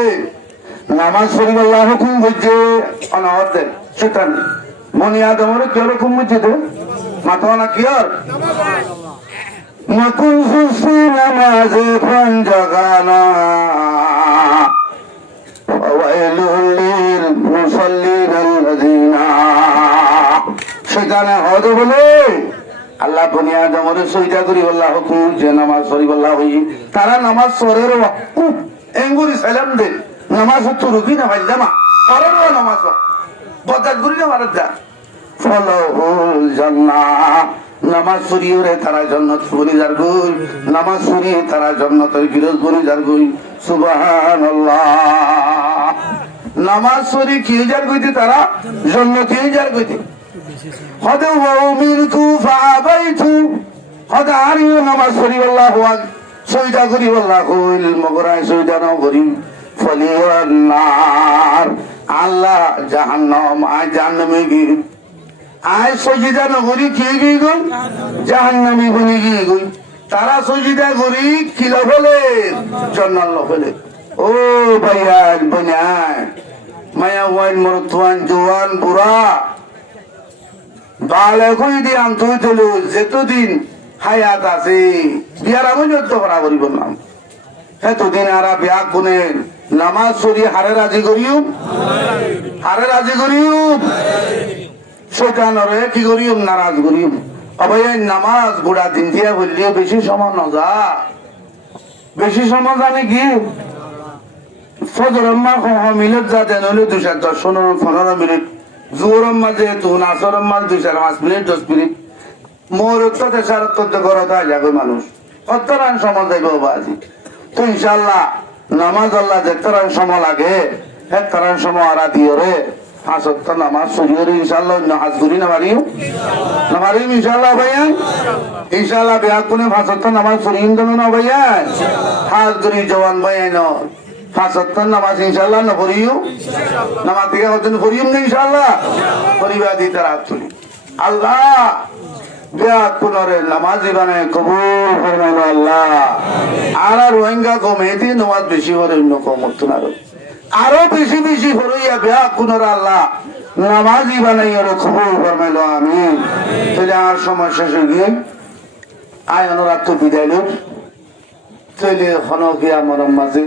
নামাজ পড়ি আল্লাহ হুকুম করছে, অনাহত শয়তান বনি আদমরে কি হুকুম করছে তো মাথা কি আর নকুন সুসি নামাজে ফানজাগানা ফাওয়াইলুল লিল মুসাল্লিনাল্লাযিনা, সেখানে হদ বলে আল্লাহ বনি আদমরে সজদা করি আল্লাহ হুকুম যে নামাজ পড়ি আল্লাহ হই, তারা নামাজ পড়ের এঙ্গুরি সালাম দে নামাজ তো রুকি না ভাইলামা পড়ের নামাজ বদাত গুরি না মারদ দা ফালাহুল জান্নাহ, নামাজ পড়িয়ে তারা জান্নাত বনি যার গই, নামাজ পড়িয়ে তারা জান্নাতের গিরজ বনি যার গই, সুবহানাল্লাহ। নামাজ পড়ি কি যার গইতে তারা জান্নাতে যার গইতে, হদে ওয়ামিরতু ফাআবাইতু, হদে আরিও নামাজ পড়ি আল্লাহু আকবার সজদা করি আল্লাহ কইল মগরায় সজদা না করি ফলিয়ান নার, আল্লাহ জাহান্নাম আয় জাহান্নামে গি আয় সজদা না করি কি গই গই জাহান্নামে বনি গি গই, তারা সজদা করি কি লফলে জান্নাত লফলে। ও ভাইয়া বনায় মায়া ওয়াইন মরতুয়ান জওয়ান বুড়া বালে কই দি আনতো চলো যেতদিন হায়াত আছে বিয়ার আমি যত করা করিব না, এতদিন আরা বিয়া কোনে নামাজ সরি হারে রাজি করিউম হারে রাজি করিউম শয়তানরে কি করিউম নারাজ করিউম অবয় নামাজ বুড়া দিন দিয়া বললিও বেশি সময় নজা বেশি সময় জানে কি ফজরম্মা মিনিট যা দেন হলে 2-10-15 মিনিট জোরম্মা যেহেতু নাসরম্মা 2-5 মিনিট 10 মিনিট মোর তো দেশার তো ঘরে তো যাবে মানুষ কতরান সময় যাইব বাজি তো ইনশাআল্লাহ নামাজ আল্লাহ যেতরান সময় লাগে হেতরান সময় আরা দিও রে হাসত নামাজ সরিয়ে রে ইনশাআল্লাহ নামাজ করি না মারিও না মারিও ইনশাআল্লাহ ভাইয়া ইনশাআল্লাহ বিয়া কোনে হাসত নামাজ সরিয়ে দেন না ভাইয়া হাজ করি জওয়ান ভাইয়া ন হাসত নামাজ ইনশাআল্লাহ না পড়িও নামাজ দিকে হতেন পড়িও না ইনশাআল্লাহ পরিবার দিতে রাত চলি আল্লাহ বিয়া কোনরে নামাজি বানায় কবুল ফরমাইলো আল্লাহ আর রোহিঙ্গা কমিটি নামাজ বেশি করে অন্য কমত না আরো বেশি বেশি হইয়া বিয়া কোনরে আল্লাহ নামাজি বানাই ওরে কবুল ফরমাইলো আমিন তাহলে আর সময় শেষ হয়ে গিয়ে আয় অনুরাগ তো বিদায় লোক তাহলে হনকিয়া মরম মাঝে